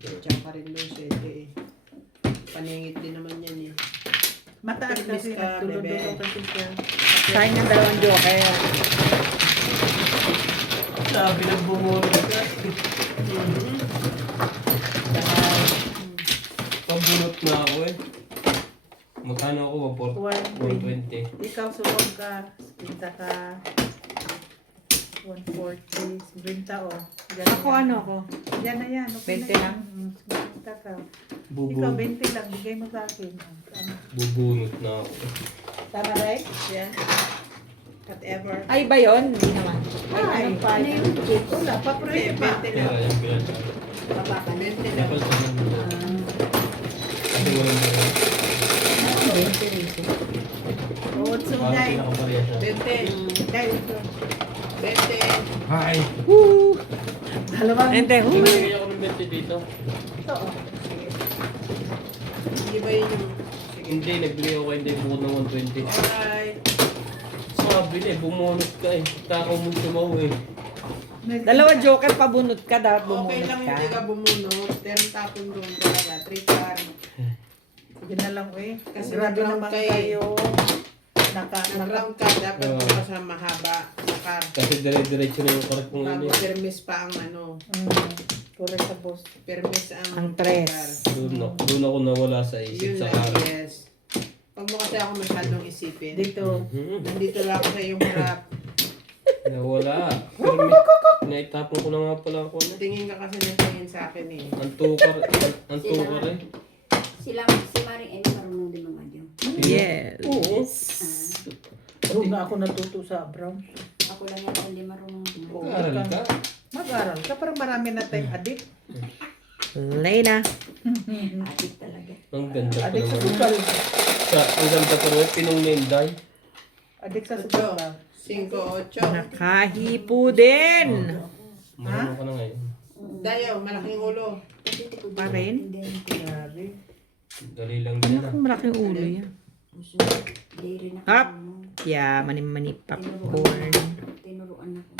Diyan pa rin doon 7 eh. Paningit din naman yan eh. mataas kasi Miss ka, nagdulo-dulo bebe. kasi siya. Sayang ng dalawang joker. Sabi ng bumunot ka. Pabunot na ako eh. Magkano ako? 120. Ikaw suwag ka, pinta ka. 140, brinta o. Ako ano ako? Yan na yan. 20 lang? Pinta ka. Ikaw 20 lang, bigay mo sa akin. Bubunot na ako. Tama right? Yan. Whatever. Ay ba yun? Hindi naman. Ay, Ano yung chip? wala pa pre pa. 20 Kaya lang. yan, kaya siya. Baba ka na. 20 lang. Dapat sa nandun. Kasi walang mga. Oo, so Parang dahil. pinakapareha siya. 20. Dahil. 20. Hi! Dalawang. Hindi. Bumili ako ng 20 dito. Ito oh. Hindi ba yun yung... Hindi, nagbili ako hindi bukod ng 120. Alright. Sabi na eh, bumunot ka eh. Takaw mo tumaw eh. Dalawa joker, pabunot ka. Dapat Okay bumunot lang ka. hindi ka bumunot. Pero tapon doon talaga. 3 car. Sige na lang eh. Kasi Grabe nag-round naman ka eh. kayo. Nag-round ka. Dapat buka sa mahaba na car. Kasi dire-diretso na yung correct kong Bago ini. permis pa ang ano. Correct sa boss. Permis ang Ang tres. car. Doon ako nawala sa isip Yun sa lang, araw. yes. Pag mo kasi ako masyadong isipin. Dito. Nandito lang ako sa iyong harap. Nawala. Pero naitapon ko na nga pala ako. Tingin ka kasi ng tingin sa akin eh. Ang tukar eh. Si Maring Amy marunong din mga yun. Yes. Oo. Doon na ako natuto sa Brown. Ako lang yata hindi marunong din. Mag-aaral ka. Mag-aral ka. Parang marami na tayong adik. Lena. Adik talaga. Ang ganda pa Adik sa naman. sukal. Ang ganda pa naman. Pinong name dahil. Adik sa sukal. 5-8. Nakahipo din. Marunong ka na ngayon. Dayaw, malaking ulo. Kasi hindi ko Pa rin? din. Grabe. Dali lang din na. Kung malaking ulo yan. Hindi rin ako. Hap. Yeah, mani-mani popcorn. Tinuruan ako.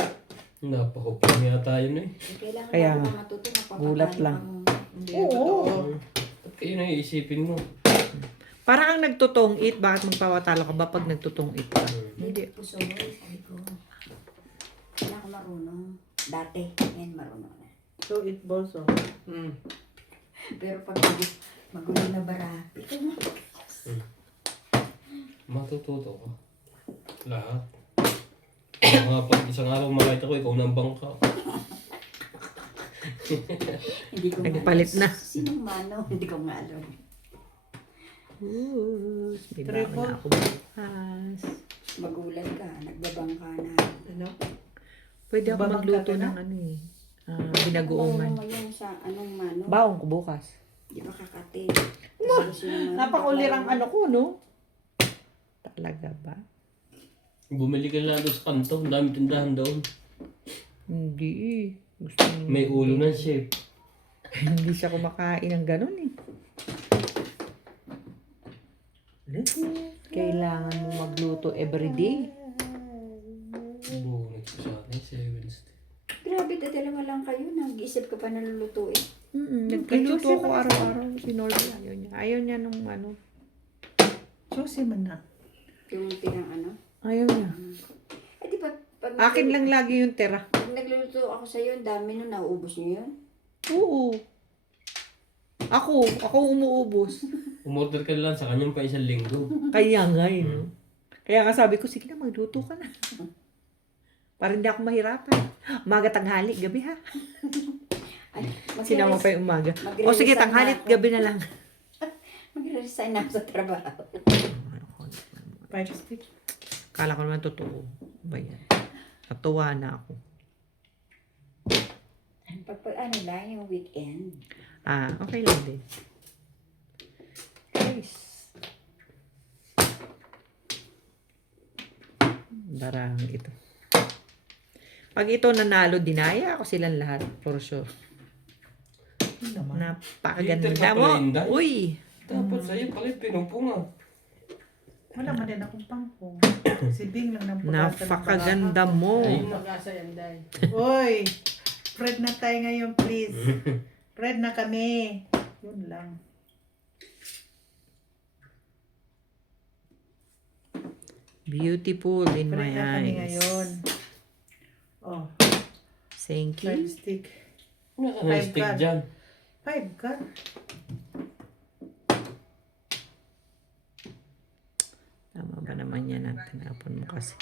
Napakupang yata yun eh. Kailangan Kaya ako nga. matuto. Gulat lang. Hindi Oo. totoo. At kayo na iisipin mo. Parang ang nagtutong it, bakit magpapatalo ka ba pag nagtutong it ka? Hindi ko sabi ko. Kailangan ko marunong. Dati, ngayon marunong na. So it balls oh. Pero pag magulo na bara, ito na. Matututo ka. Lahat. Mga pag isang araw makita ko, ikaw nang bangka. Hindi ko Nagpalit na. Sinong mano? Hindi ko nga alam. May baon na ako bukas. Magulat ka, nagbabang ka na. Ano? Pwede ako Babangka magluto ka na? ng ano eh. Binagoongan. Marunong ngayon sa anong mano? Baon ko bukas. Di ba kakate? Napakulirang ano ko no? Talaga ba? Bumili ka lalo sa kanto. Ang dami tindahan doon. Hindi eh. Gusto niya. May ulo ng chef. Hindi siya kumakain ng ganun eh. Kailangan mo magluto everyday. Bunit ko sana yung 7 Wednesday. Grabe, dalawa lang kayo. Nag-iisip ka pa na lulutuin. Nagluto ako araw-araw. Si Norby ayaw niya. Ayaw niya nung ano. Susi man na. Yung tinang ano. Ayaw niya. Eh, di ba, pag Akin lang lagi yung tira. pag nagluluto ako sa'yo, ang dami nun, nauubos niyo yun. Oo. Ako umuubos. Umorder ka lang sa kanyang pa 1 linggo. Kaya nga eh. No? Kaya nga sabi ko, sige na, magluto ka na. Para hindi ako mahirapan. Umaga, tanghali, gabi ha. Ay, Sinama pa yung umaga. O magre-resign sige, na tanghali at ako. gabi na lang. Magre-resign na ako sa trabaho. 5 stick. Kala ko naman totoo. Ba yan? Natuwa na ako. Pag ano lang, yung weekend. Okay lang din. Guys. Darang ito. Pag ito nanalo, dinaya ako silang lahat. For sure. Napakaganda Dito pa mo. pala, Inday. Uy! Dapat sa'yo pala pinupunga. Wala man din akong pangpong. Si Bing lang ng pagkasa ng Napakaganda mo. Ayun. Pag-asa yan, Day. Oy, Fred na tayo ngayon, please. Fred na kami. Yun lang. Beautiful in Fred my na kami eyes. ngayon. Oh, Thank 5 you. stick. Nasa Five stick ka. dyan. 5 ka. Tama ba naman yan ang tinapon mo kasi?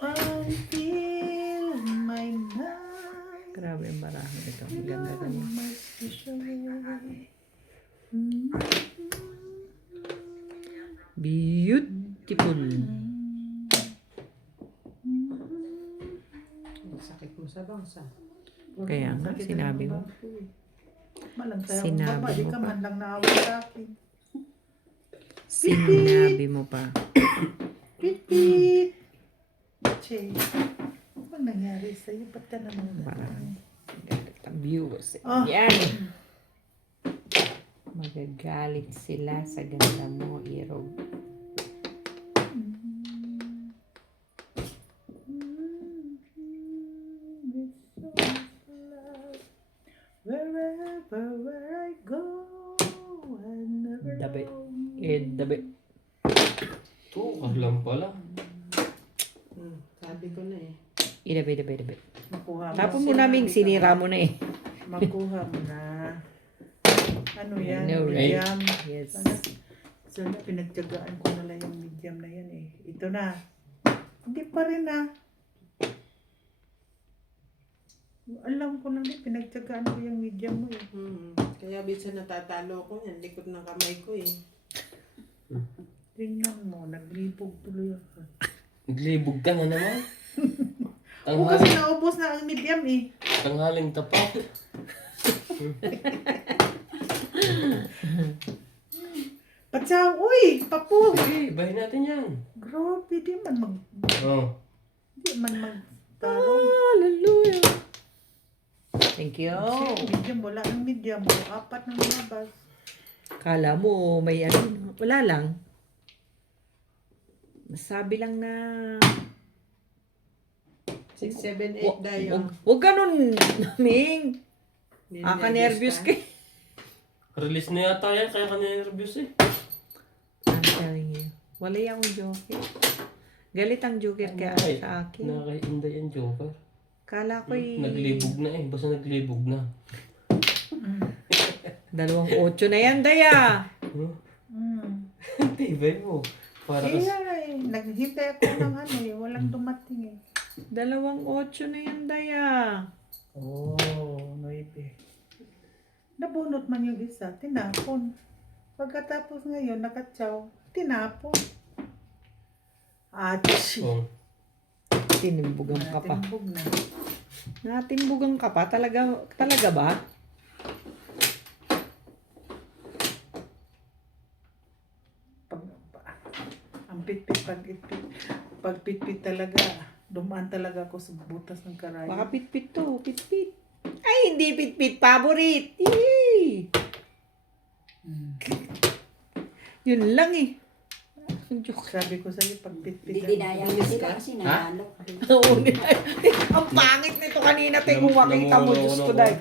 I feel my mind. Grabe ang barahan ito. Ang ganda ka niya. My special way. Beautiful. Sakit mo sa bangsa. Kaya nga, Sakit sinabi ang mo. babae ko eh. Malang tayo akong Sinabi babae, di mo ka pa. man lang naawa sa akin. Sinabi mo pa. Pipit! Che, anong nangyari sa'yo? Ba't ka naman? Parang galit ang viewers. Oh. Yan. Magagalit sila sa ganda mo, Irog. Wherever where I go, I never Dabi. know. Dabi. Tukas lang pala. Sabi ko na eh. Dabi. Makuha mo. Tapon mo namin, sinira mo na eh. Makuha mo na. Ano yan? I know, right? Medium. Yes. Sana pinagtyagaan ko na lang yung medium na yan eh. Ito na. Hindi pa rin ah. Alam ko na din, pinagtyagaan ko yung medium mo eh. Kaya minsan natatalo ko yan. Likod ng kamay ko eh. Tingnan mo, naglibog tuloy ako. Naglibog ka na naman. Oo, kasi naubos na ang medium eh. Tanghaling tapat. Patsaw, uy! Papu! Okay, bahin natin yan. Grabe, di man Oh. magtalo. Hallelujah. Thank you. Medium, wala ang medium. Apat na lumabas. Kala mo may ano, wala lang. Sabi lang na 6, 7, 8 Day. Huwag ganun, Ming. Nervous ka. Release na yata yan, kaya ka nervous eh. I'm telling you. Wala yung joker. Galit ang joker kaya sa akin. Nakaka-inday ang joker. Kala ko'y Naglibog na eh, basta naglibog na. 2-8 na yan, Daya. Tibay mo. Para Eh, kas... naghintay ako ng ano eh. Walang dumating eh. 2-8 na yan, Daya. Oh, 9. Nabunot man yung isa, tinapon. Pagkatapos ngayon, nakatsaw, tinapon. Ach! Oh. Tinimbugan ka pa. Natimbog na. Natimbugan ka pa? Talaga ba? Ang pitpit, pagpitpit talaga, dumaan talaga ako sa butas ng karayo. Baka pitpit to. Pitpit. Ay! hindi pitpit favorite. Yay! Yun lang eh. Joke. Sabi ko sa'yo, pag Di pitpit. dinaya mo sila kasi nanalo. Ang pangit nito kanina, tayo kung makita mo, Diyos ko dahil.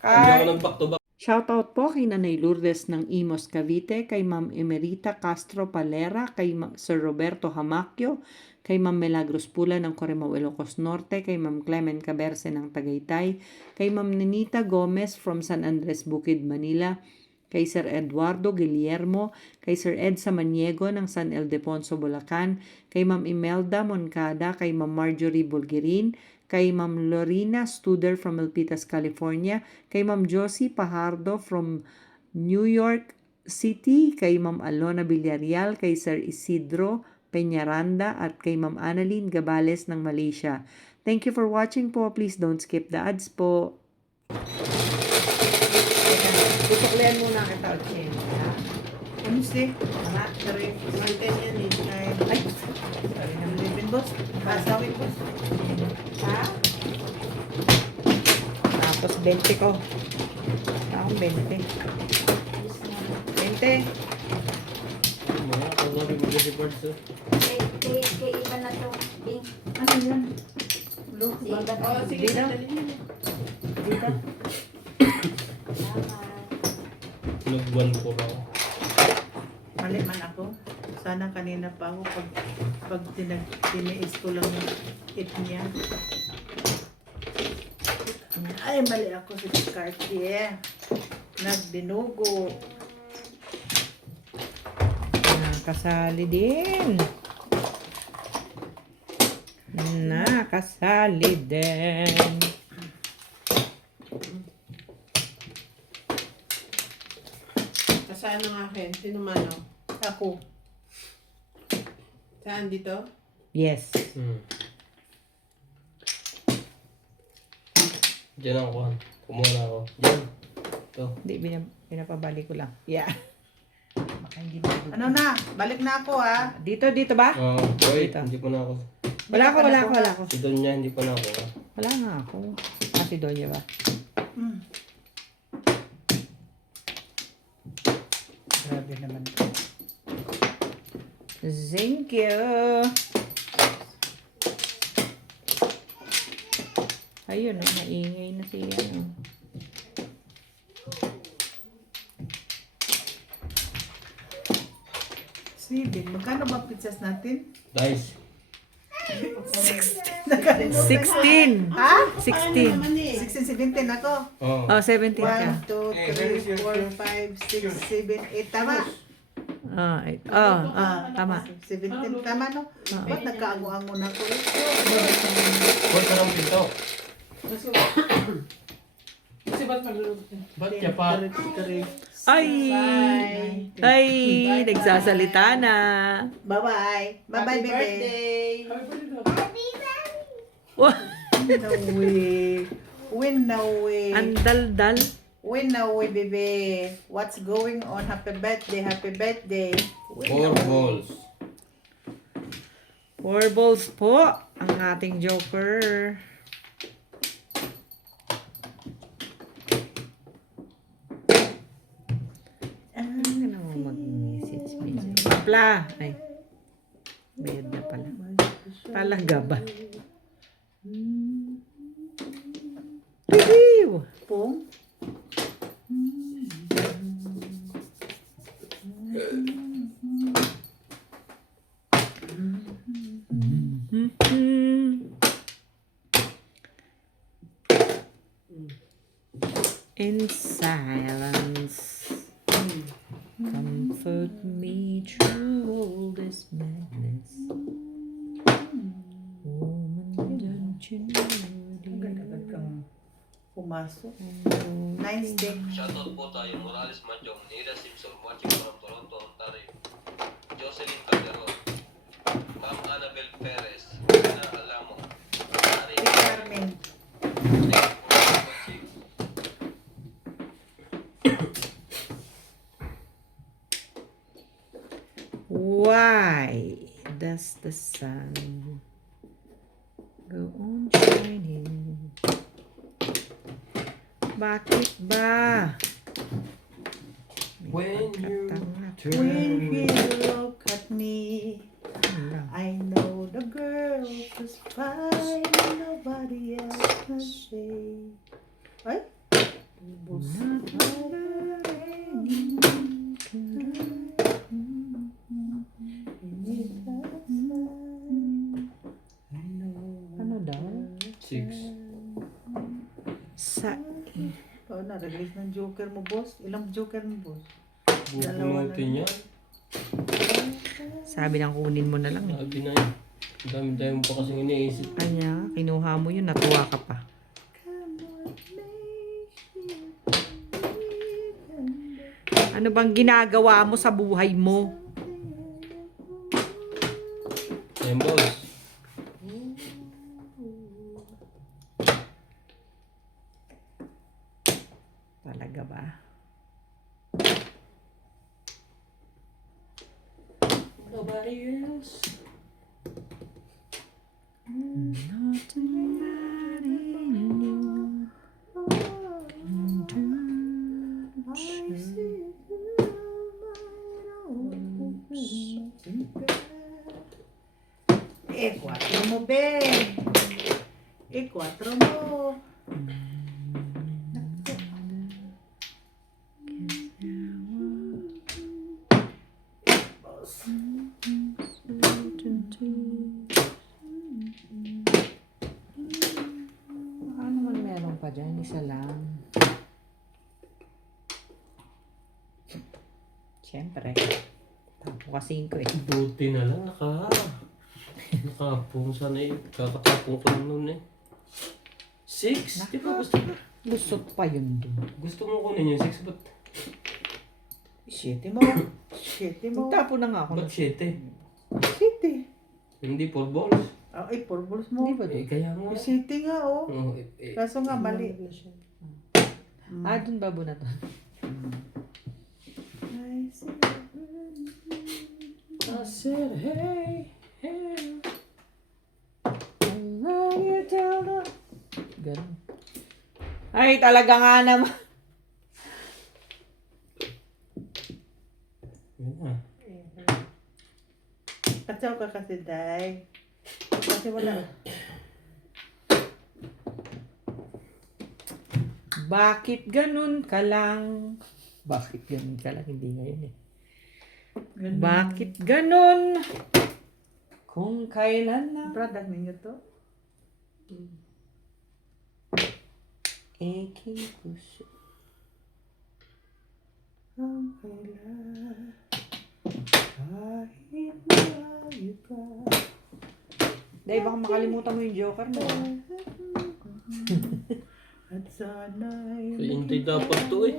Hindi ako ng back to back. Shoutout po kay Nanay Lourdes ng Imos Cavite, kay Ma'am Emerita Castro Palera, kay Sir Roberto Hamacchio, kay Ma'am Milagros Pula ng Corimao, Ilocos Norte, kay Ma'am Clement Caberce ng Tagaytay, kay Ma'am Ninita Gomez from San Andres Bukid, Manila, kay Sir Eduardo Guillermo, kay Sir Ed Samaniego ng San Ildefonso, Bulacan, kay Ma'am Imelda Moncada, kay Ma'am Marjorie Bulgirin, kay Ma'am Lorena Studer from Milpitas, California, kay Ma'am Josie Pajardo from New York City, kay Ma'am Alona Villarreal, kay Sir Isidro Peñaranda, at kay Ma'am Annalyn Gabales ng Malaysia. Thank you for watching po. Please don't skip the ads po. Tutuklian muna kita, Chin. Ano si? Tama, sorry. Maintain yan eh. Ay, sorry na living boss. Pasawin boss. Ha? Tapos 20 ko. Akong 20. 20. Mga kagabi mo kasi parts eh. Kay iba na to. Bing. Ano yan? Look, Si iba na. Oh, sige, Dito? sandali na. dito. Tama. Nag-1 po ako. Mali man ako. Sana kanina pa ako pag tiniis ko lang yung hit niya. Ay, mali ako sa Cartier. Nagdinugo. Nakasali din. Nakasali din. Saan ang akin? Sino mano? Ako. Saan dito? Yes. Diyan ako. Kumuha na ako. Diyan. Ito. Hindi, pinapabalik ko lang. Yeah. Baka hindi na. Ano na? Balik na ako ha. Dito ba? Wait, Dito. hindi pa na ako. Wala ako. Si Don niya, hindi pa na ako. Wala nga ako. Si Donya ba? Mm. Grabe naman to. Thank you. Ayun, maingay na siya. Steven, magkano ba pizzas natin? Dice. 16. Ha? 16. 16, 17 ako. Oo. Oh, 17 ka. 1, 2, 3, 4, 5, 6, 7, 8. Tama? Tama. 17. Tama no? Ba't nagkaango-ango na ako? Huwag ka ng pinto. Kasi ba't magluluto? Ba't niya pa? Ay, nagsasalita na. Bye-bye. Bye-bye, Happy baby. birthday! Wah, No way. Win no way. ang daldal. Win no way, baby. What's going on? Happy birthday, happy birthday. 4 balls. 4 balls po ang ating joker. Ano mo mag-message? Pla! Ay, bayad na pala. Talaga ba? Pihiw! Pong? In silence, comfort me through all this madness. Woman, don't you know Agad-agad kang pumasok. dear? Nice day. Shoutout po tayo Morales Manjong, Nida Simpson, watching from Toronto, Ontario. Jocelyn Calderon, Ma'am Annabel Perez, Ana Alamo, Ari Hey, Carmen. Why does the sun go on shining Bakit ba? When you When you look at me, I know the girl is fine, nobody else can say. Ay? Ano daw? 6. Sa Oh, na-release ng Joker mo, boss. Ilang Joker mo, boss? Bukunutin niya. sabi ng kunin mo na lang eh. Sabi na yun. Ang dami-dami mo pa kasing iniisip. Kanya, kinuha mo yun, natuwa ka pa. Ano bang ginagawa mo sa buhay mo? Ayan, boss. Talaga ba? Nobody else. E4 mo, Ben. E4 mo. Boss. Baka naman meron pa dyan, isa lang. Siyempre. Tapo kasing ko eh. Buti na lang. Nakapong sana eh. Kakatapong ko lang nun eh. 6? Di ba gusto mo? Lusot pa yun dun. Gusto mo kunin yung 6? Ba't 7 mo. 7 mo. Magtapo na nga ako. 7? 7. Hindi 4 balls. Ah, ay, 4 balls mo. Di ba Eh, kaya nga. 7 nga, oh. Oh, Kaso nga, mali. Ah, dun ba na to? I said, hey, hey. Ganun. Ay, talaga nga naman. Yun na. Katsaw ka kasi, Day. Kasi wala. Bakit ganun ka lang? Bakit ganun ka lang? Hindi ngayon eh. Bakit ganun? Kung kailan na Product ninyo to? aking puso. Ang kailan kahit malayo ka. Dahil baka makalimutan mo yung Joker mo. At sana'y So, hindi dapat to eh.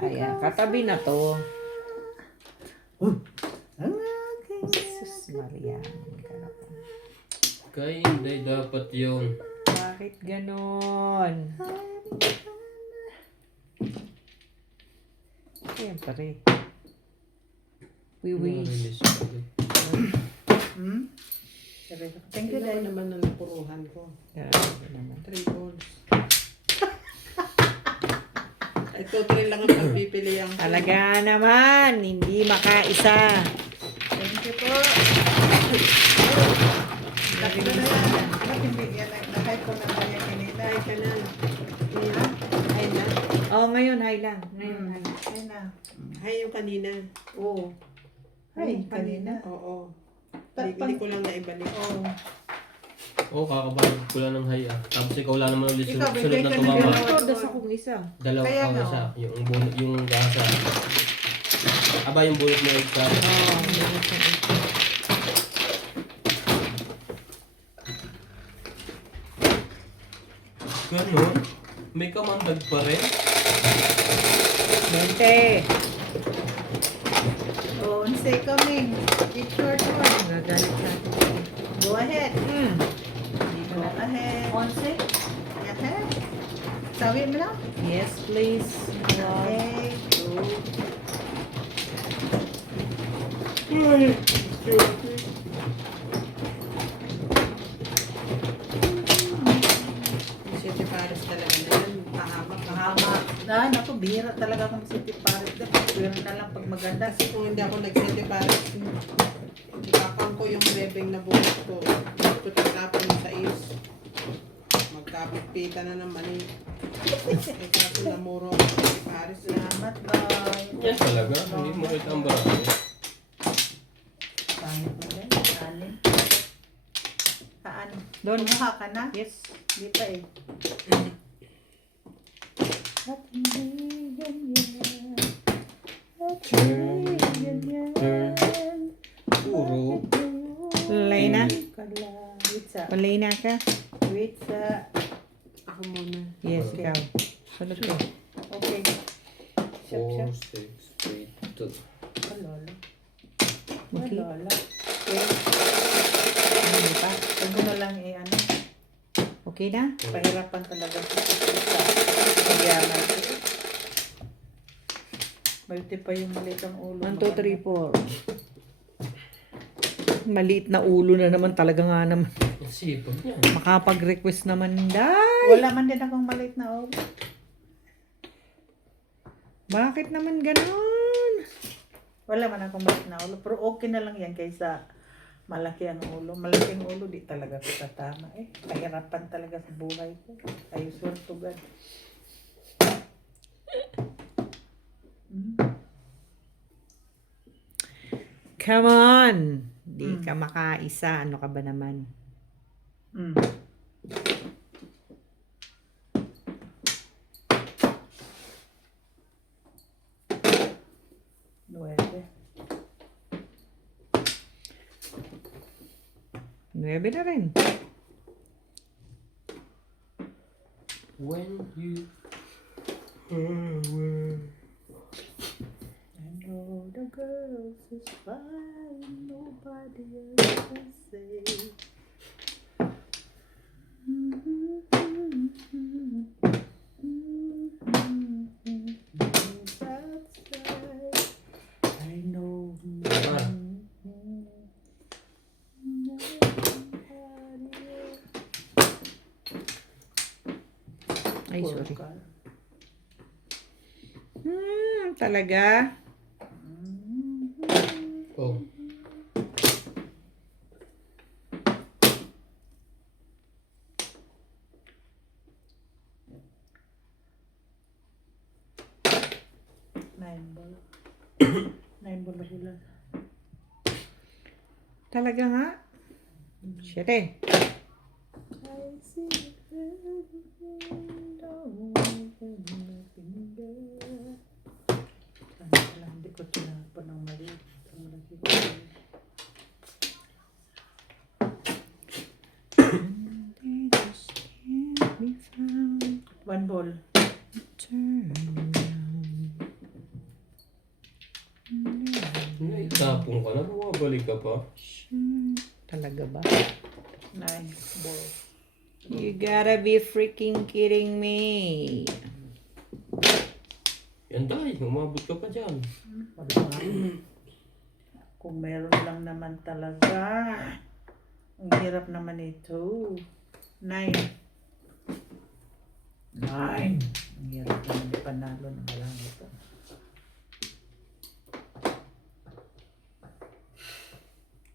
Ayan, katabi na to. ang aking Jesus Maria. Kaya hindi dapat yun. Bakit ganon? Siyempre. We wish. Release ko eh. Thank you, Kailangan Day. naman ng napuruhan ko. Grabe naman. 3 balls. Ito, 3 lang ang pagpipilian ko. Talaga naman, hindi makaisa. Thank you po. Tatlo na yan. Ba't hindi yan? Na-hype ko na ba yan kanina? Ay, ka na. Ay na. Oh, ngayon, hay lang. Ngayon, hay. Ay na. Ay, yung kanina. Oo. Ay, kanina. Oo. Hindi ko lang naibalik. Oo. Oo, kakabahan ko lang ng high ah. Tapos ikaw lang naman ulit Ikaw, sunod bigay na ka ng tumama. dalawa. Ito, das akong isa. Dalawa Kaya ang nga, isa. Yung gasa. Aba, yung bullet mo isa. Oh, meron siyang ito. Ganon? May kamandag pa rin? 20. Oh, unsay coming. It's your turn. Nagalit na. Go ahead. Go ahead. 11? Go ahead. Sabi mo lang. Yes, please. Okay. Go. City Paris talaga na. Tama. Naku, bihira talaga akong city parit. Pero na lang pag maganda. Kasi kung hindi ako nagsete para ipapang ko yung bebeng na buhok ko. Ito tatapon sa is. Magkapit-pita na ng mali. Eh kaso namuro ako sa City Paris. Salamat, bye. Yan talaga, hindi mo kita ang barangay. Pangit mo din. Alin. Saan? Doon. Kumuha ka na? Yes. Di pa eh. At hindi ganyan. At hindi ganyan. Puro. Lay na. Wait sa. Palay na ka. Wait sa. Ako muna. Yes, ikaw. Sunod ko. Okay. Shop, 4, shop. 6, 3, 2. Lola. Okay. Lola. Okay. Ano pa? Huwag mo na lang eh, ano. Okay na? Pahirapan talaga sa pagyaman. Maluti pa yung maliit ang ulo. 1, 2, 3, 4. Maliit na ulo na naman talaga nga naman. Sipag niya. Makapag-request naman, Day. Wala man din akong maliit na ulo. Bakit naman ganon? Wala man akong maliit na ulo. Pero okay na lang yan kaysa malaki ang ulo. Malaki ang ulo, di talaga ko tatama eh. Pahirapan talaga sa buhay ko. I swear to God. Come on! Di ka makaisa. Ano ka ba naman? Mm. Nueve. 9 na rin. When you I know the girls is fine, nobody else can say. That's right. I know. Ay, sorry. Talaga? oh, Nine ball. Nine ball na sila. Talaga nga? Shit eh. I see everything, don't open my finger. Ano pala, hindi ko tinapon ng maliit. Ang laki ko. They just can't be found. One ball. Turn around. naitapon ka na, bumabalik ka pa. Talaga ba? Nine ball. You gotta be freaking kidding me. Yan Day, umabot ka pa dyan. Kung meron lang naman talaga. Ang hirap naman ito. Nine. Nine. Ang hirap naman di panalo ng walang ito.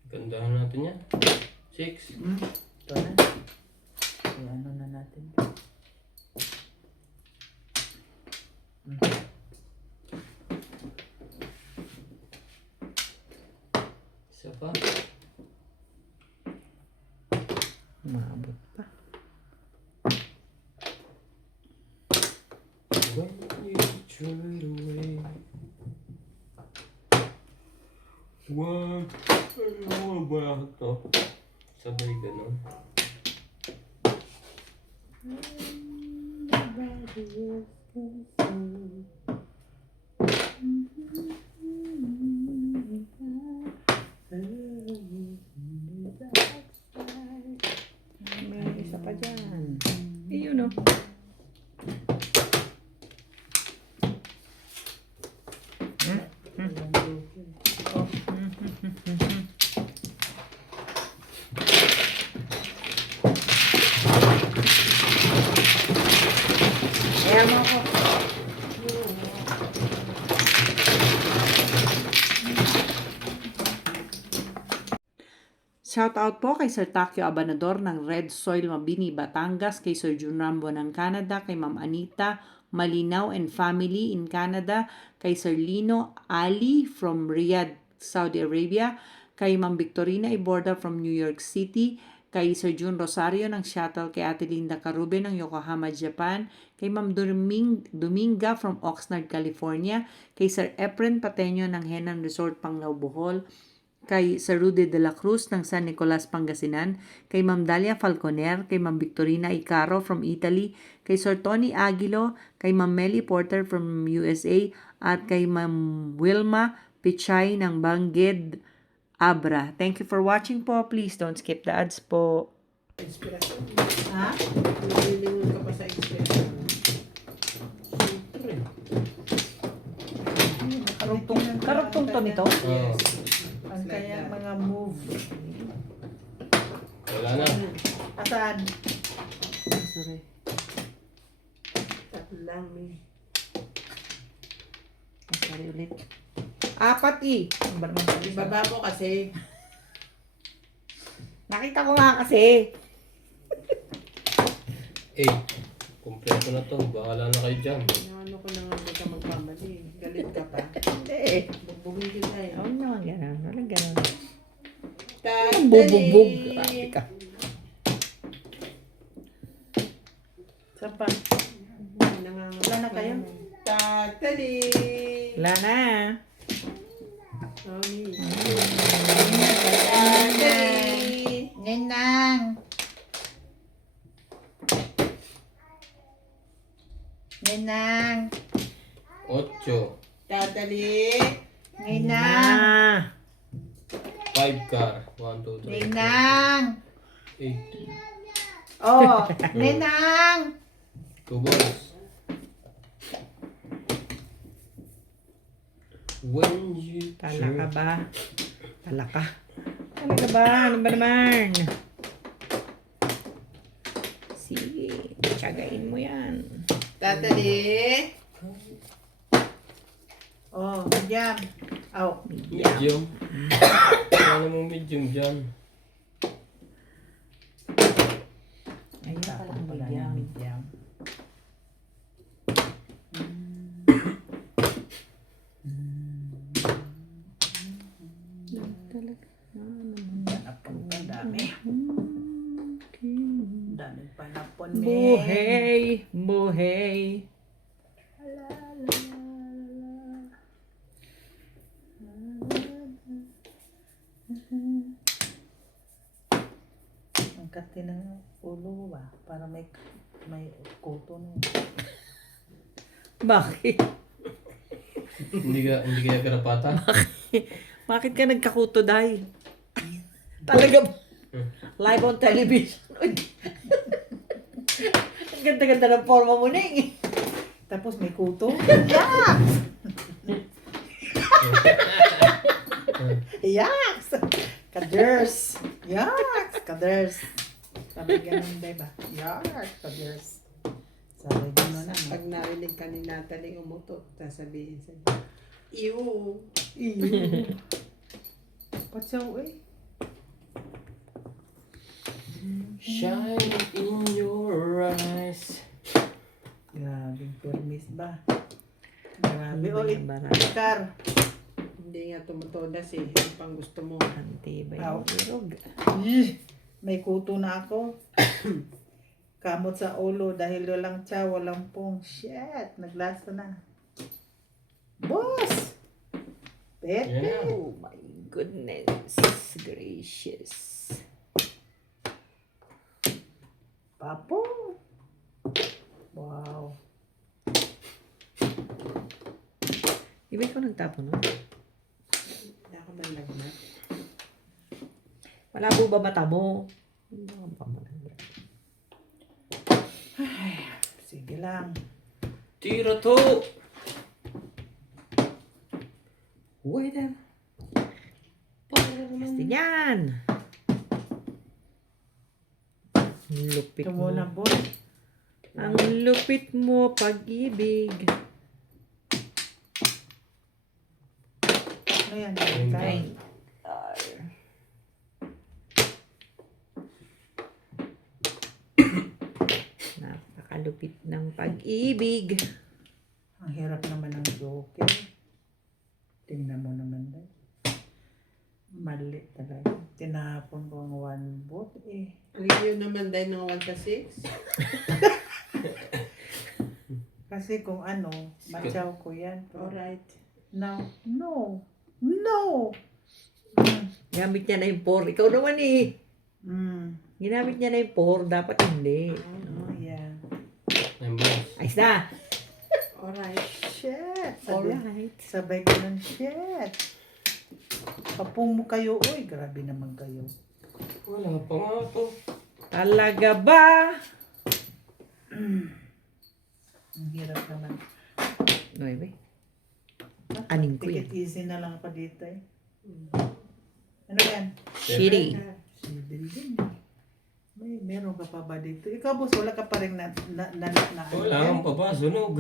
Gandahan natin yan. 6. Ito na. Ano na natin. Isa pa. Maabot pa. When you trade away. What? Ano ba ito? Sabay ganun. Nobody else can say. May isa pa dyan. Eh, yun o. Kaya mo ako. shout out po kay Sir Takio Abanador ng Red Soil Mabini, Batangas, kay Sir Jun Rambo ng Canada, kay Ma'am Anita Malinaw and family in Canada, kay Sir Lino Ali from Riyadh, Saudi Arabia, kay Ma'am Victorina Iborda from New York City, kay Sir Jun Rosario ng Shuttle, kay Ate Linda Carube ng Yokohama, Japan, kay Ma'am Dominga from Oxnard, California, kay Sir Efren Pateño ng Henan Resort, Panglao, Bohol, kay Sir Rudy de la Cruz ng San Nicolas, Pangasinan, kay Ma'am Dalia Falconer, kay Ma'am Victorina Icaro from Italy, kay Sir Tony Aguilo, kay Ma'am Melly Porter from USA, at kay Ma'am Wilma Pichay ng Bangged, Abra. Thank you for watching po. Please don't skip the ads po. Inspirasyon. Ha? Nalilingon ka pa sa inspirasyon. Siyempre. Karugtong to nito? Oo. Ang kanyang mga move. Wala na. Asaan? Sorry. Tatlo lang, may. Sorry ulit. Apat eh. Ano ba naman sabi? Ibaba mo kasi. Nakita ko nga kasi. Kompleto na to. Bahala na kayo dyan. Ano ko na nga hindi ka magkamali. Galit ka pa. Hindi. Bugbugin kita eh. Huwag naman gano'n. Walang gano'n. Tatali. Bububog. Grabe ka. Saan pa? Wala na kayo? Tatali. Wala na. Mami. Tatali. Ninang. Ninang. 8. Tatali. Ninang. 5 car. 1, 2, 3. Ninang. 8. Oh, Ninang. 2 balls. When you Tala ka ba? Tala ka. Tala ka ba? Ano ba naman? Sige. Tiyagain mo yan. Tatali. Oh, medium. Oh, medium. Wala namang medium dyan. Ayun pala ang pala medium. yung medium. Panapon ka dami. Dami panapon, me. Buhay. Buhay. Ang kati ng ulo ba? Para may kuto na. Bakit? Hindi kaya karapatan. Bakit ka nagkakuto dahil? Talaga ba? Live on television. Uy. Ang ganda-ganda ng forma mo na eh. Tapos may kuto. Yaks! Kaders! Yaks! Kaders! Sabi ganun, diba? Yaks! Kaders! Sabi ganun na. Pag narinig ka ni Natalie umutot, sasabihin sa'yo, Ew! Iyo! Patsaw eh. Shine in your eyes. Grabing permis ba? Grabe. Ano ba O, yung bara? Ikar. Hindi nga tumutodas eh. Ano pang gusto mo? Antibay Aw. ng irog. May kuto na ako. Kamot sa ulo dahil walang tiyaw, walang pong. Shit! Naglasa na. Boss! Pete! Yeah. Oh my goodness gracious. Papo! Wow! Di ba ikaw nagtapon no? Wala ka bang lagnat? Malabo ba mata mo? Hindi ka pa malabo. Sige lang. Tira to! Wait there. Gusto niyan. Lupit Ito mo. muna, boy. Ang lupit mo, pag-ibig. Ayan. Ayun. Kain. Lupit ng pag-ibig. Ang hirap naman ng joker. Tingnan mo naman dahil. Mali talaga. Tinapon ko ang 1 vote eh. Review naman dahil ng 1 sa 6. Kasi kung ano, matyaw ko yan. Alright. Now, no. No! Gamit niya na yung 4. Ikaw naman eh. Ginamit niya na yung 4. Dapat hindi. Oh, yeah. Members. Ayos na. Alright. Shit! Alright. Sabay ko ng shit. Kapong mo kayo, oy. Grabe naman kayo. Wala pa nga to. Talaga ba? Ang hirap naman. 9. Anin ko Take yan. it easy na lang ako dito eh. Ano yan? Shitty. Civil din eh. Meron ka pa ba dito? Ikaw boss, wala ka pa rin na Wala kang pa ba? Sunog.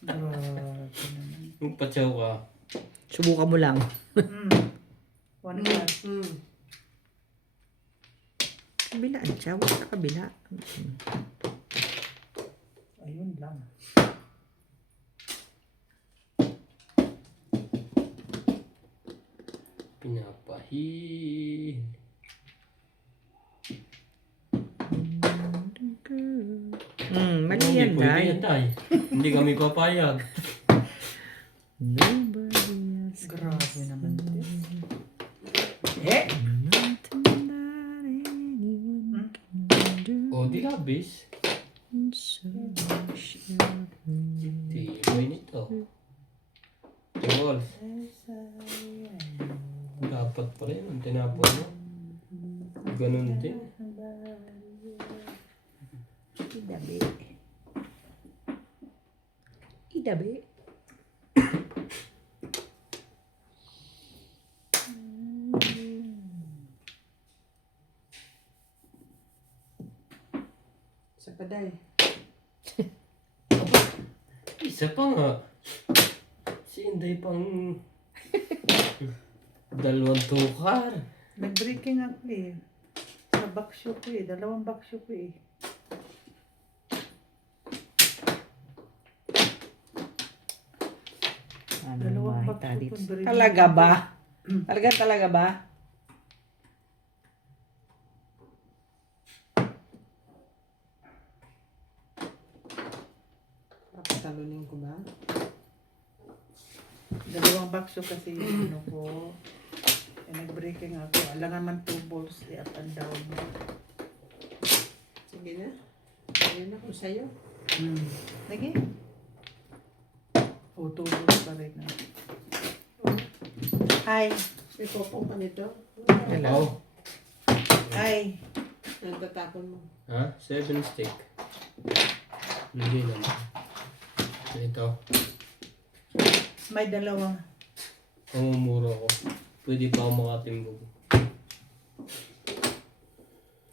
Grabe naman. Yung patsaw ka. Subukan mo lang. One class. Kabila. Ang tiyaw. Sa kabila. Ayun lang. Pinapahil. Mali Hindi yan, pwede Day. yan, Day. Hindi kami papayag. Nobody else. Grabe naman this. Eh? O, di labis. Tibay nito. Tibol. Dapat pa rin ang tinapon mo. Ganun din. Idabi. Idabi. Sa paday. Isa pa nga. Si Inday pang dalawang tukar. Nag-breaking ako eh. Sa baksyo ko eh. 2 baksyo ko eh. Ano Dalawang makita bakso dito? kung beri- Talaga ba? Talaga ba? Papatalunin ko ba? 2 baksyo kasi yung ano ko. Eh, nag-breaking ako. Alangan man 2 balls eh, up and down. Sige na. Ayun na kung sa'yo. Lagi? O, 2 balls pa rin. Hi. May popong pa nito. Hello. Hi. Nagtatapon mo. Ha? 7 stick. Hindi naman. Ito. May 2. Mamumura ko. Pwede pa ako makatimbog.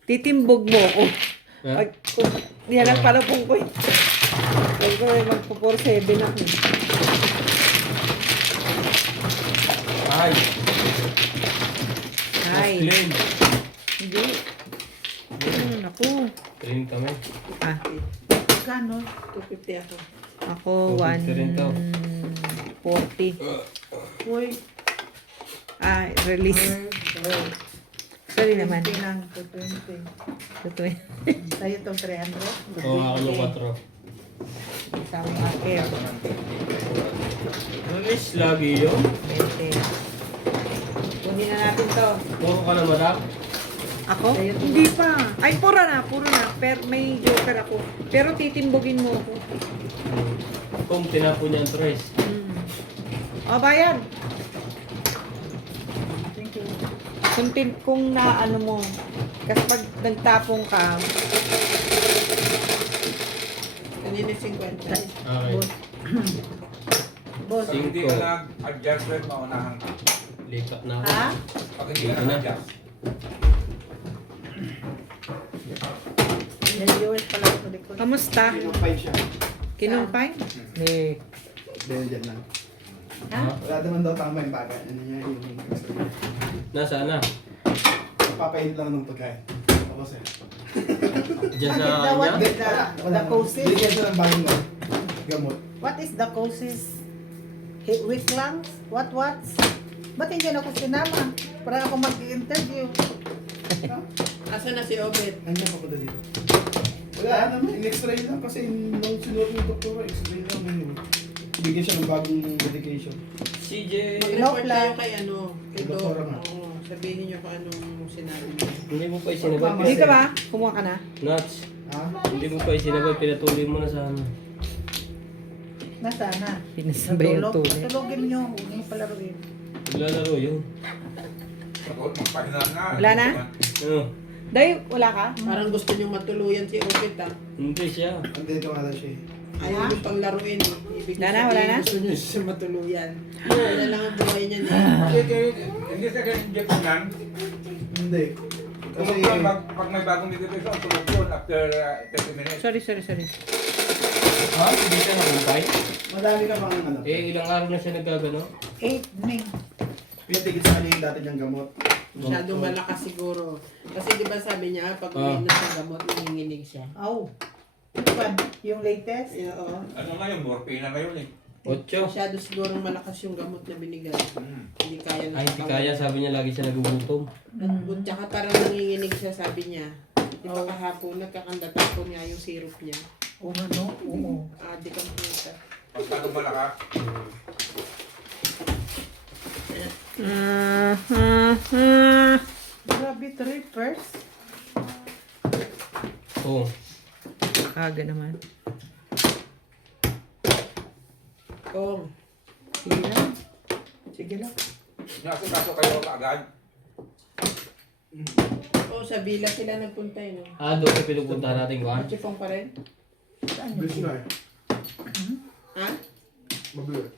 Titimbog mo ako. Ha? Pag, yan ang palapong ko eh. Pag ko may magpo-4-7 ako. Ay! Ay. Mas clean. Hindi. Ako. Clean kami. Ah, Kano? 250 ako. ako 250 rin to. 140. Uy. Ah, release. Sorry naman. 20 lang. 220. Totoo. Sa'yo itong 300? Oo, ako yung 4. Isang akin. Release lagi yun. 20. Kunin na natin to. Puro ka na madam. Ako? Hindi pa. Ay, puro na. Pero may joker ako. Pero titimbogin mo ako. Kung tinapon niya ang tres. O, bayad. Thank you. Kung na ano mo. Kasi pag nagtapong ka, Kanina 50. Okay. Boss. Pag hindi ka 5. nag-adjust rin, maunahan ka. Lipat na ako. Ha? Pag hindi ka nag-adjust. May viewers pala sa likod. kamusta? Kinumpay siya. Kinumpay? Ni Dyan lang. Ha? Wala naman daw tama yung bagay. Ano niya yung Nasaan na? papainit lang ng pagkain. Tapos eh. Diyan sa What kanya. is the causes? Bigyan siya ng bagong gamot. What is the causes? Weak lungs? What? Ba't hindi na ako sinama? Para ako mag-interview. Asa na si Obet? Nandiyan pa pala dito. Wala naman, in-x-ray lang kasi nung sinuot ng doktora, x-ray lang yun. Bigyan siya ng bagong medication. CJ. Mag-report Nopla. tayo kay ano, kay Doc. Doktora nga. Oo, sabihin niyo kung anong sinabi niyo. Hindi mo pa isinabay. Hindi ka ba? Kumuha ka na? Nuts. Ha? Hindi mo pa isinabay. Pinatuloy mo na sana. Nasana? Pinasabay ang Natulog? tuloy. Tulogin niyo. Huwag niyo palaruin. Lalaro yun. Ako, magpahinga na. Wala na? Ano? Day, wala ka? Parang gusto niyo matuluyan si Obet ah. Hindi siya. Andito nga lang siya eh. Ayaw niyo pang laruin eh. Ibig Wala na, wala na? gusto niyo siya matuluyan. Wala lang ang buhay niya eh. Hindi sa ganyan injection lang. Hindi. Kasi Kasi, pag may bagong medication, tulog yun after 30 minutes. Sorry. Ha? Hindi siya nabuntay? madami ka pang ano. Eh, ilang araw na siya nagagano? 8 May. Pinatigil sa kanya yung dati niyang gamot. Masyadong malakas siguro. Kasi di ba sabi niya, pag umiinom ng gamot, nanginginig siya. Aw. Which one? Yung latest? Yeah, oo. Ano ngayon, morphine na ngayon eh. 8. Masyado siguro malakas yung gamot na binigay. Hindi kaya na. Ay, hindi kaya. Sabi niya lagi siya nagugutom. At tsaka parang nanginginig siya, sabi niya. Di ba kahapon, nagkakanda-tapon nga yung syrup niya. Oo, no? Oo. Adik ang puta. Pag malakas, Grabe, 3 first. Oo. Aga naman. Oo. Sige lang. Sige lang. nasa kaso kayo agad. Oo, sa Villa sila nagpunta eh, no? Ah, doon sa pinupuntahan natin ko. Chipong pa rin? Saan Bilis yun? na eh. Ha? Mabilis.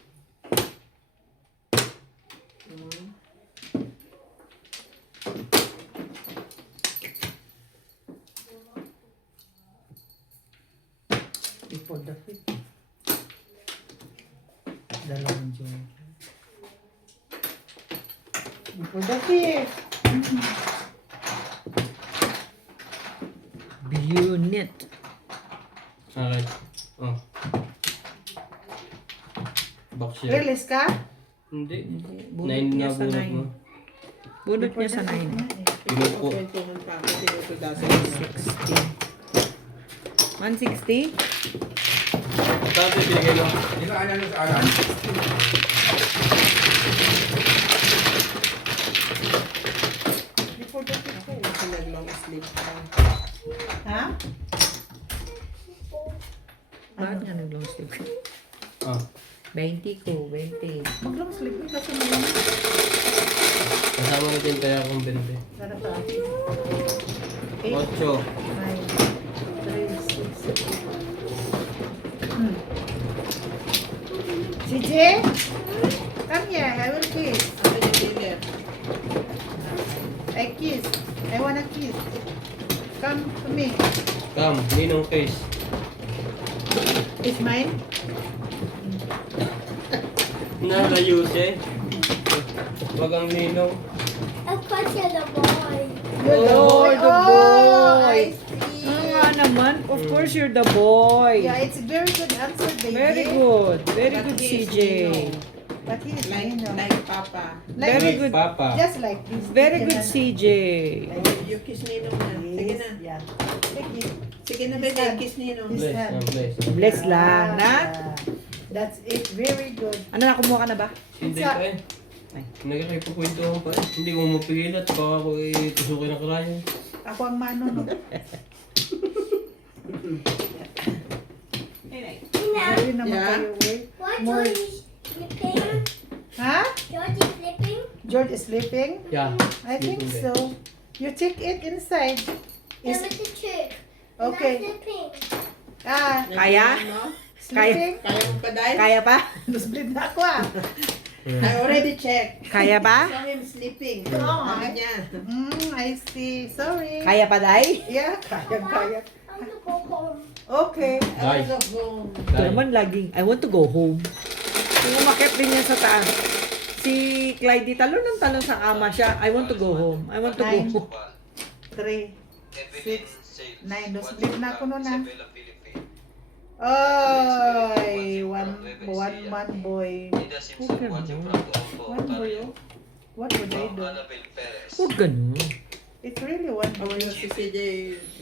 Before the fit. Dalawang dyan. Before the fit. Unit. Alright. Oh. Back siya. Release ka? Hindi. Bunot 9 niya na sa bunot 9. mo. Bunot niya sa 9. Pinupo. Kwentuhan pa ako, tinutudasan. 160. Tapos ibigay mo. Hinaan niya sa alam. Before the fit ka eh. Kasi nag-long sleep pa. Ha? Bakit nga nag-long sleep? Ah. 20 ko, 20. Mag-long sleep ka kasi malamang. Kasama natin kaya akong 20. Sarap ka. 8. 9, 3, 6. CJ? Come here, I will kiss. Ano yung dealer? I kiss. I wanna kiss. Come to me. Come, ninong case. It's mine. Nakayos eh. Wag ang ninong. Of course you're the boy. You're the Oh, boy. the Oh, boy. I see. Nga naman, of course you're the boy. Yeah, it's very good answer, baby. Very good. Very But good, he is CJ. Ninong. But he is Like, Nino. like Papa. Like Very this. good. Papa. Just like this. Very You good, can- CJ. You kiss Ninong na. Sige na. Yeah. Take it. Sige na, baby. Kiss Ninong. This Bless, hand. bless. Bless lang, na? Ah, that's it. Very good. Ano na, kumuha ka na ba? Hindi pa eh. Nagkakipagkwentuhan pa eh. Hindi mo mapigilan. Baka ako tusukin ng karayan. Ako ang mano, no? Very naman Yeah. kayo, eh. What More. George is sleeping? Ha? George is sleeping? George is sleeping? Yeah. I think Sleeping so. You take it inside. Yeah, Is with the chick. okay. Not sleeping. Ah, Kaya? Ano? sleeping? Kaya mo pa dahil? Kaya pa? Nosebleed na ako ah. I already checked. Kaya pa? Saw him sleeping. Oo. Sabi niya. I see. Sorry. Kaya pa, Day? Yeah, kaya. I want to go home. Okay. I wanna go home. Ito naman laging, I want to go home. Kung umakit din yan sa taas. Si Clyde, talon ng talon sa kama siya. I want to go home. I want to go home. 3. Evelyn Sales. Nay, dos Watching bib na ako Camp nun, ah. Isabela, Philippines. Ay, one man boy. Nida Simpson watching from Toronto, One boy, Ontario. oh. What would I Ma'am do? Annabel Perez. Huwag ganun. It's really one Oh, boy. yung si CJ,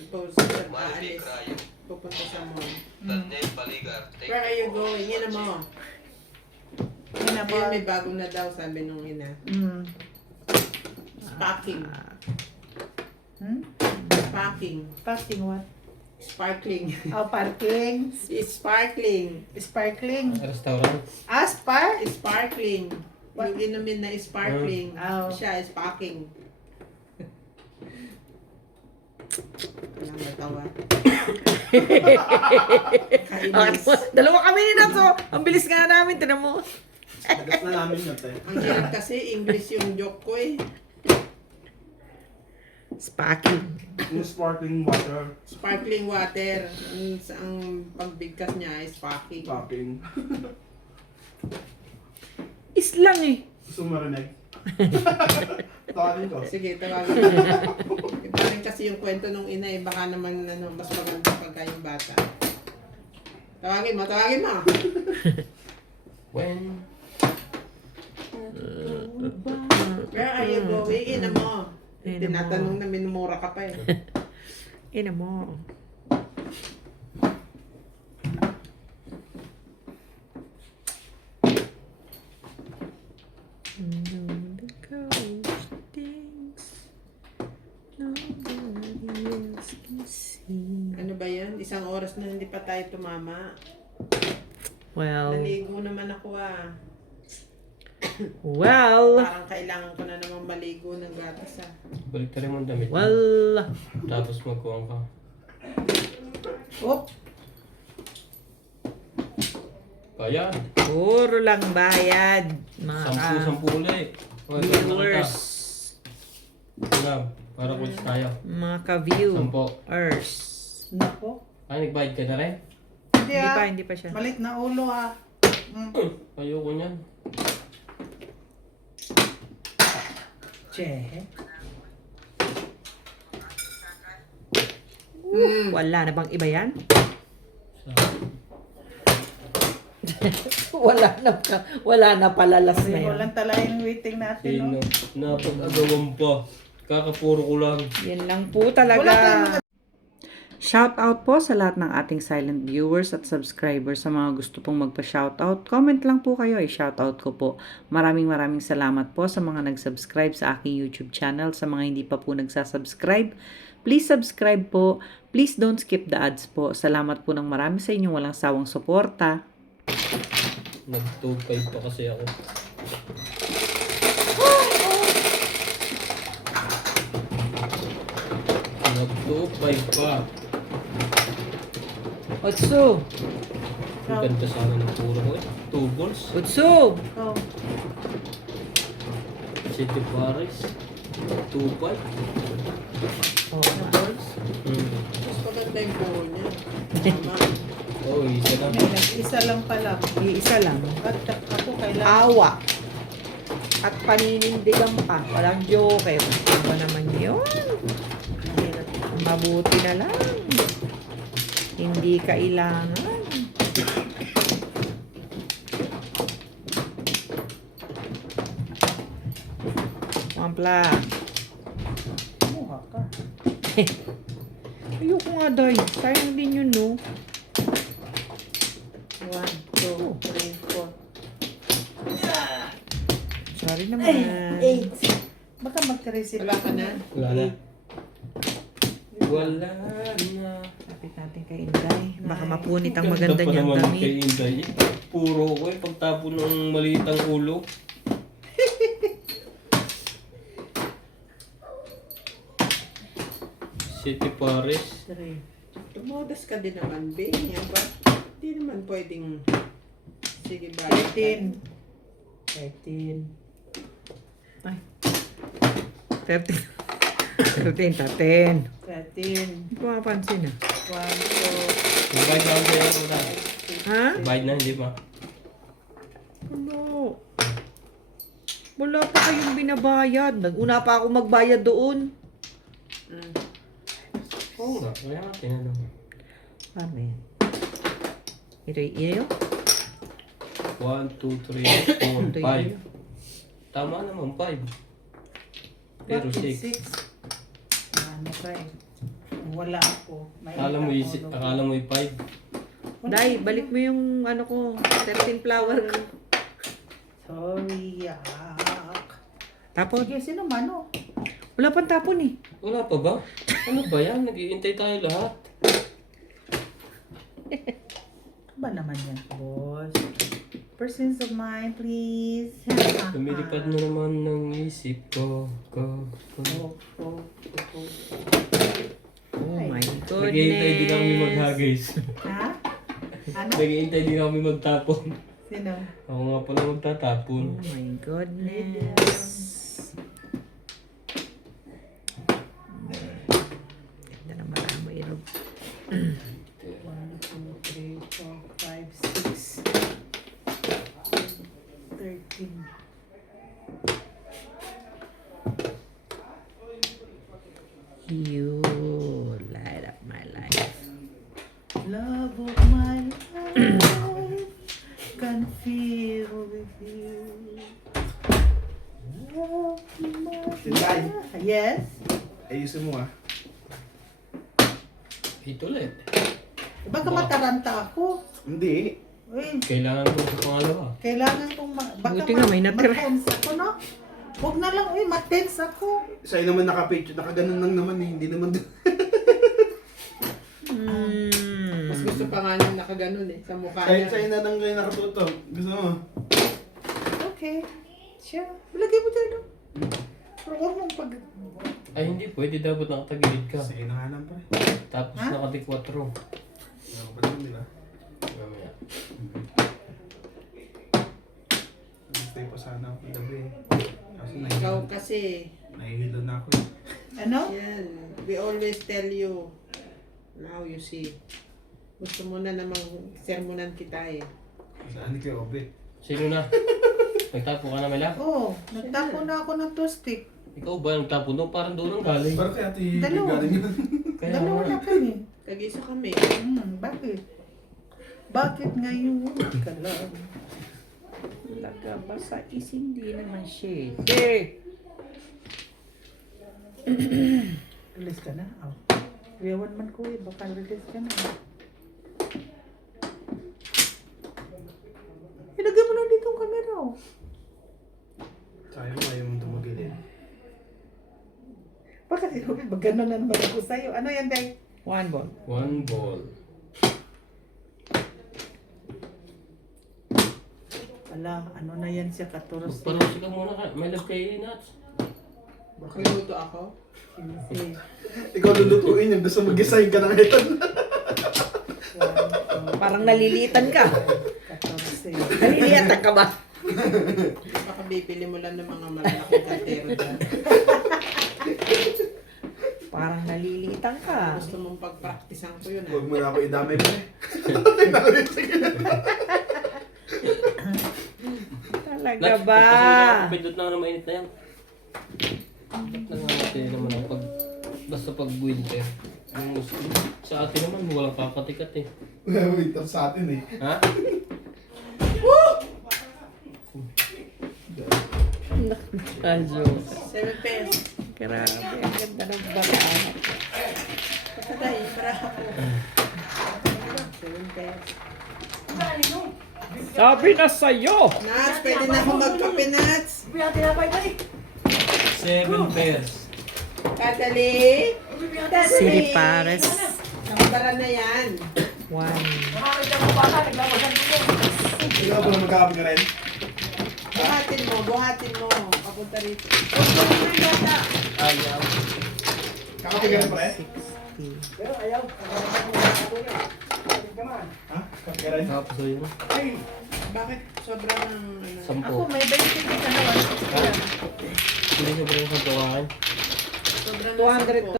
post sa Marvin aalis. Crayo. Pupunta sa mall. Daniel Baligar. Thank Where are you for going? Ina mo. Yun na Ayun, ba? may bago na daw, sabi nung ina. Mm. Sparking. Hmm? Sparking. Parking what? Sparkling. Oh, parking. It's sparkling. Sparkling. Restaurant. Ah, spark? Sparkling. What? Yung inumin na sparkling. Oh. Siya is sparking. Walang natawa. Kainis. Dalawa kami ni Natso. Ang bilis nga namin, tinan mo. Nagat na namin yun, te. Ang hirap kasi, English yung joke ko eh. Sparking. Yung sparkling water. Sparkling water. Ang pagbigkas niya ay sparking. Topping. Islang eh. Gusto mo marinig? Tawagin ko. Sige, tawagin mo. Iba rin kasi yung kwento nung ina eh. Baka naman mas maganda pagka yung bata. Tawagin mo, tawagin mo. When? Where are you going? Ina mo. Ina mo. Tinatanong na minumura ka pa eh. Ina mo. The ghost things nobody else can see. Ano ba yan? Isang oras na hindi pa tayo tumama. Well, Naligo naman ako ah. Parang kailangan ko na naman maligo ng gatas ah. Balik ka rin mo ang damit mo. well, Tapos magkuhan ka. Oh, Kaya. puro lang bayad, mga Sampu ulit. viewers, Wala. Para kulis tayo. mga 10. ka-viewers. nako. Ay, nagbayad ka na rin? Hindi ah. Hindi pa siya. Malit na ulo ah. Mm. Ayoko niyan. Che. Wala na bang iba yan? Sa- wala na palalas na Hindi yan. walang tala yung waiting natin. Sino? No? Napag-agawan pa. Kakapuro ko lang. Yan lang po talaga. Wala tayong Shout out po sa lahat ng ating silent viewers at subscribers. Sa mga gusto pong magpa-shoutout, comment lang po kayo, i-shoutout ko po. Maraming salamat po sa mga nag-subscribe sa aking YouTube channel. Sa mga hindi pa po nagsasubscribe, please subscribe po. Please don't skip the ads po. Salamat po ng marami sa inyong walang sawang suporta. Nag-2.5 pa kasi ako. Nag-2.5 pa. Otso! Ang ganda sana ng puro ko eh. 2 balls. Otso! Oh. City Paris. 2.5. Mas maganda yung puro niya. Tama. Oh, isa lang. May nag-isa lang pala. Isa lang. At ako kailangan. Awa. At paninindigan pa. Walang joker. Ano ba naman yun? Mabuti na lang. Hindi kailangan. Mampla. Mukha ka. Ayoko nga, Day. Sayang din yun, no? 1, 2, 3, 4. Sorry naman. 8. Baka magka-receive. Wala ka na? Wala na. Wala na. Lapit natin kay Inday. Baka mapunit ang Ganda maganda pa niyang naman kay damit. Inday. Puro ko eh. Pagtapo ng maliit ang ulo. City Paris. 3. Tumodas ka din naman, Bing. Yan ba? Hindi naman pwedeng... Sige ba? 13. 13. 13. 13. Hindi ko mapansin, 1, ah. 2, Bayad na ako sa'yo. Wala. Ha? Bayad na, hindi pa. Ano? Wala pa kayong binabayad. Nag-una pa ako magbayad doon. 4, Oo nga, kaya nga tinanong. Ano yan? Ito yung iyo? 1, 2, 3, 4, 5. Tama naman, 5. Pero Bakit 6. Ano ka eh? Wala ako. May Akala mo yung 5. Dai, balik mo yung ano ko, 13 flower ko. Sorry, yak. Tapon. Sige, sino man oh? Wala pang tapon eh. Wala pa ba? Ano ba yan? Nag-iintay tayo lahat. Ano ba naman yan, boss? Persons of mine, please. Lumilipad na naman ng isip ko. Oh my goodness. Nag-iintay din kami maghagis. Ha? Ano? Nag-iintay din kami magtapon. Sino? Ako nga pala magtatapon. Oh my goodness. Ganda naman ang mo ilog. 1, 2, 3, 4, 5, 6, 13. You light up my life. Love of my life can feel with you. Love of my Tinday. life. Yes? Ayusin mo ah. Ito ulit. Baka mataranta ako. Hindi. Uy, Kailangan ko sa pangalawa. kailangan kong baka Buti nga may natira. ma-tense ako, no? Huwag na lang, uy, ma-tense ako. Sa'yo naman nakapicture, nakaganon lang naman eh. Hindi naman Mas gusto pa nga nung nakaganon eh, sa mukha Sa'yo niya. na lang kayo nakatutok. Gusto mo? Okay. Siya. Lagay mo dyan, no? Pero huwag mong pag... Ay hindi, pwede dapat nakatagilid ka. Sa'yo na nga lang pa eh. Tapos Ha? nakatikwatro. Ano ba naman nila? Mamaya. Stay pa sana ako gabi eh. Kasi Ikaw kasi, nahihilo na ako eh. Ano? yan, we always tell you, now you see. Gusto mo na namang sermonan kita eh. Saan kayo, Obe? Sino na? Nagtapo ka na, Mela? Oo, nagtapo na ako ng toothpick. Ikaw ba nagtapo doon? Parang doon ang galing. Parang kaya ati Dalawa. galing yun. Kaya Dalawa nga. na kami. Kagisa kami. Bakit? Bakit ngayon ka lang? Talaga ba sa is hindi naman shade? Release ka na? Oh. Iyawan man ko eh, baka release ka na. Ilagay mo lang dito ang camera oh. Sayang mo, ayaw mong tumagilid. Bakit pag gano'n na naman ako sa'yo? Ano yan, Day? One ball. 1 ball. Wala, ano na yan siya, 14. Magparosi ka muna ka. May love kayo nuts. Luluto ako. 15, Ikaw lulutuin yung gusto mag-design ka ng ito. Parang nalilitan ka. 14. Nalilitan ka ba? Baka bibili mo lang ng mga malalaking katero dyan. Parang nalilitan ka. Gusto mong pagpraktisan ko yun Huwag ah. mo na ako idamay pa eh. Talaga Nuts, ba? pindot na nga na mainit na yan. Ba't na nga natin naman ang pag... Basta pag winter. Yung sa atin naman, walang kakatikat eh. Winter sa atin eh. Ha? Aljo. 7 pesos. Grabe, ang ganda ng baraan. Patay, para ako. 7 pesos. Sabi na sa'yo! Nuts, pwede na akong magkape, Nuts. 7 pairs. Kadali. Siri Pares. Nakabara na yan. One. Ikaw ba na magkakapi ka rin? Buhatin mo. Papunta rito. Ayaw. Kakapi ka rin pa rin? 60. Ha? Kapi ka rin? Tapos o yun. Bakit sobrang Ako, 10. may 20 ka naman. Hindi siya ba yung sa gawain? sobrang 200 10?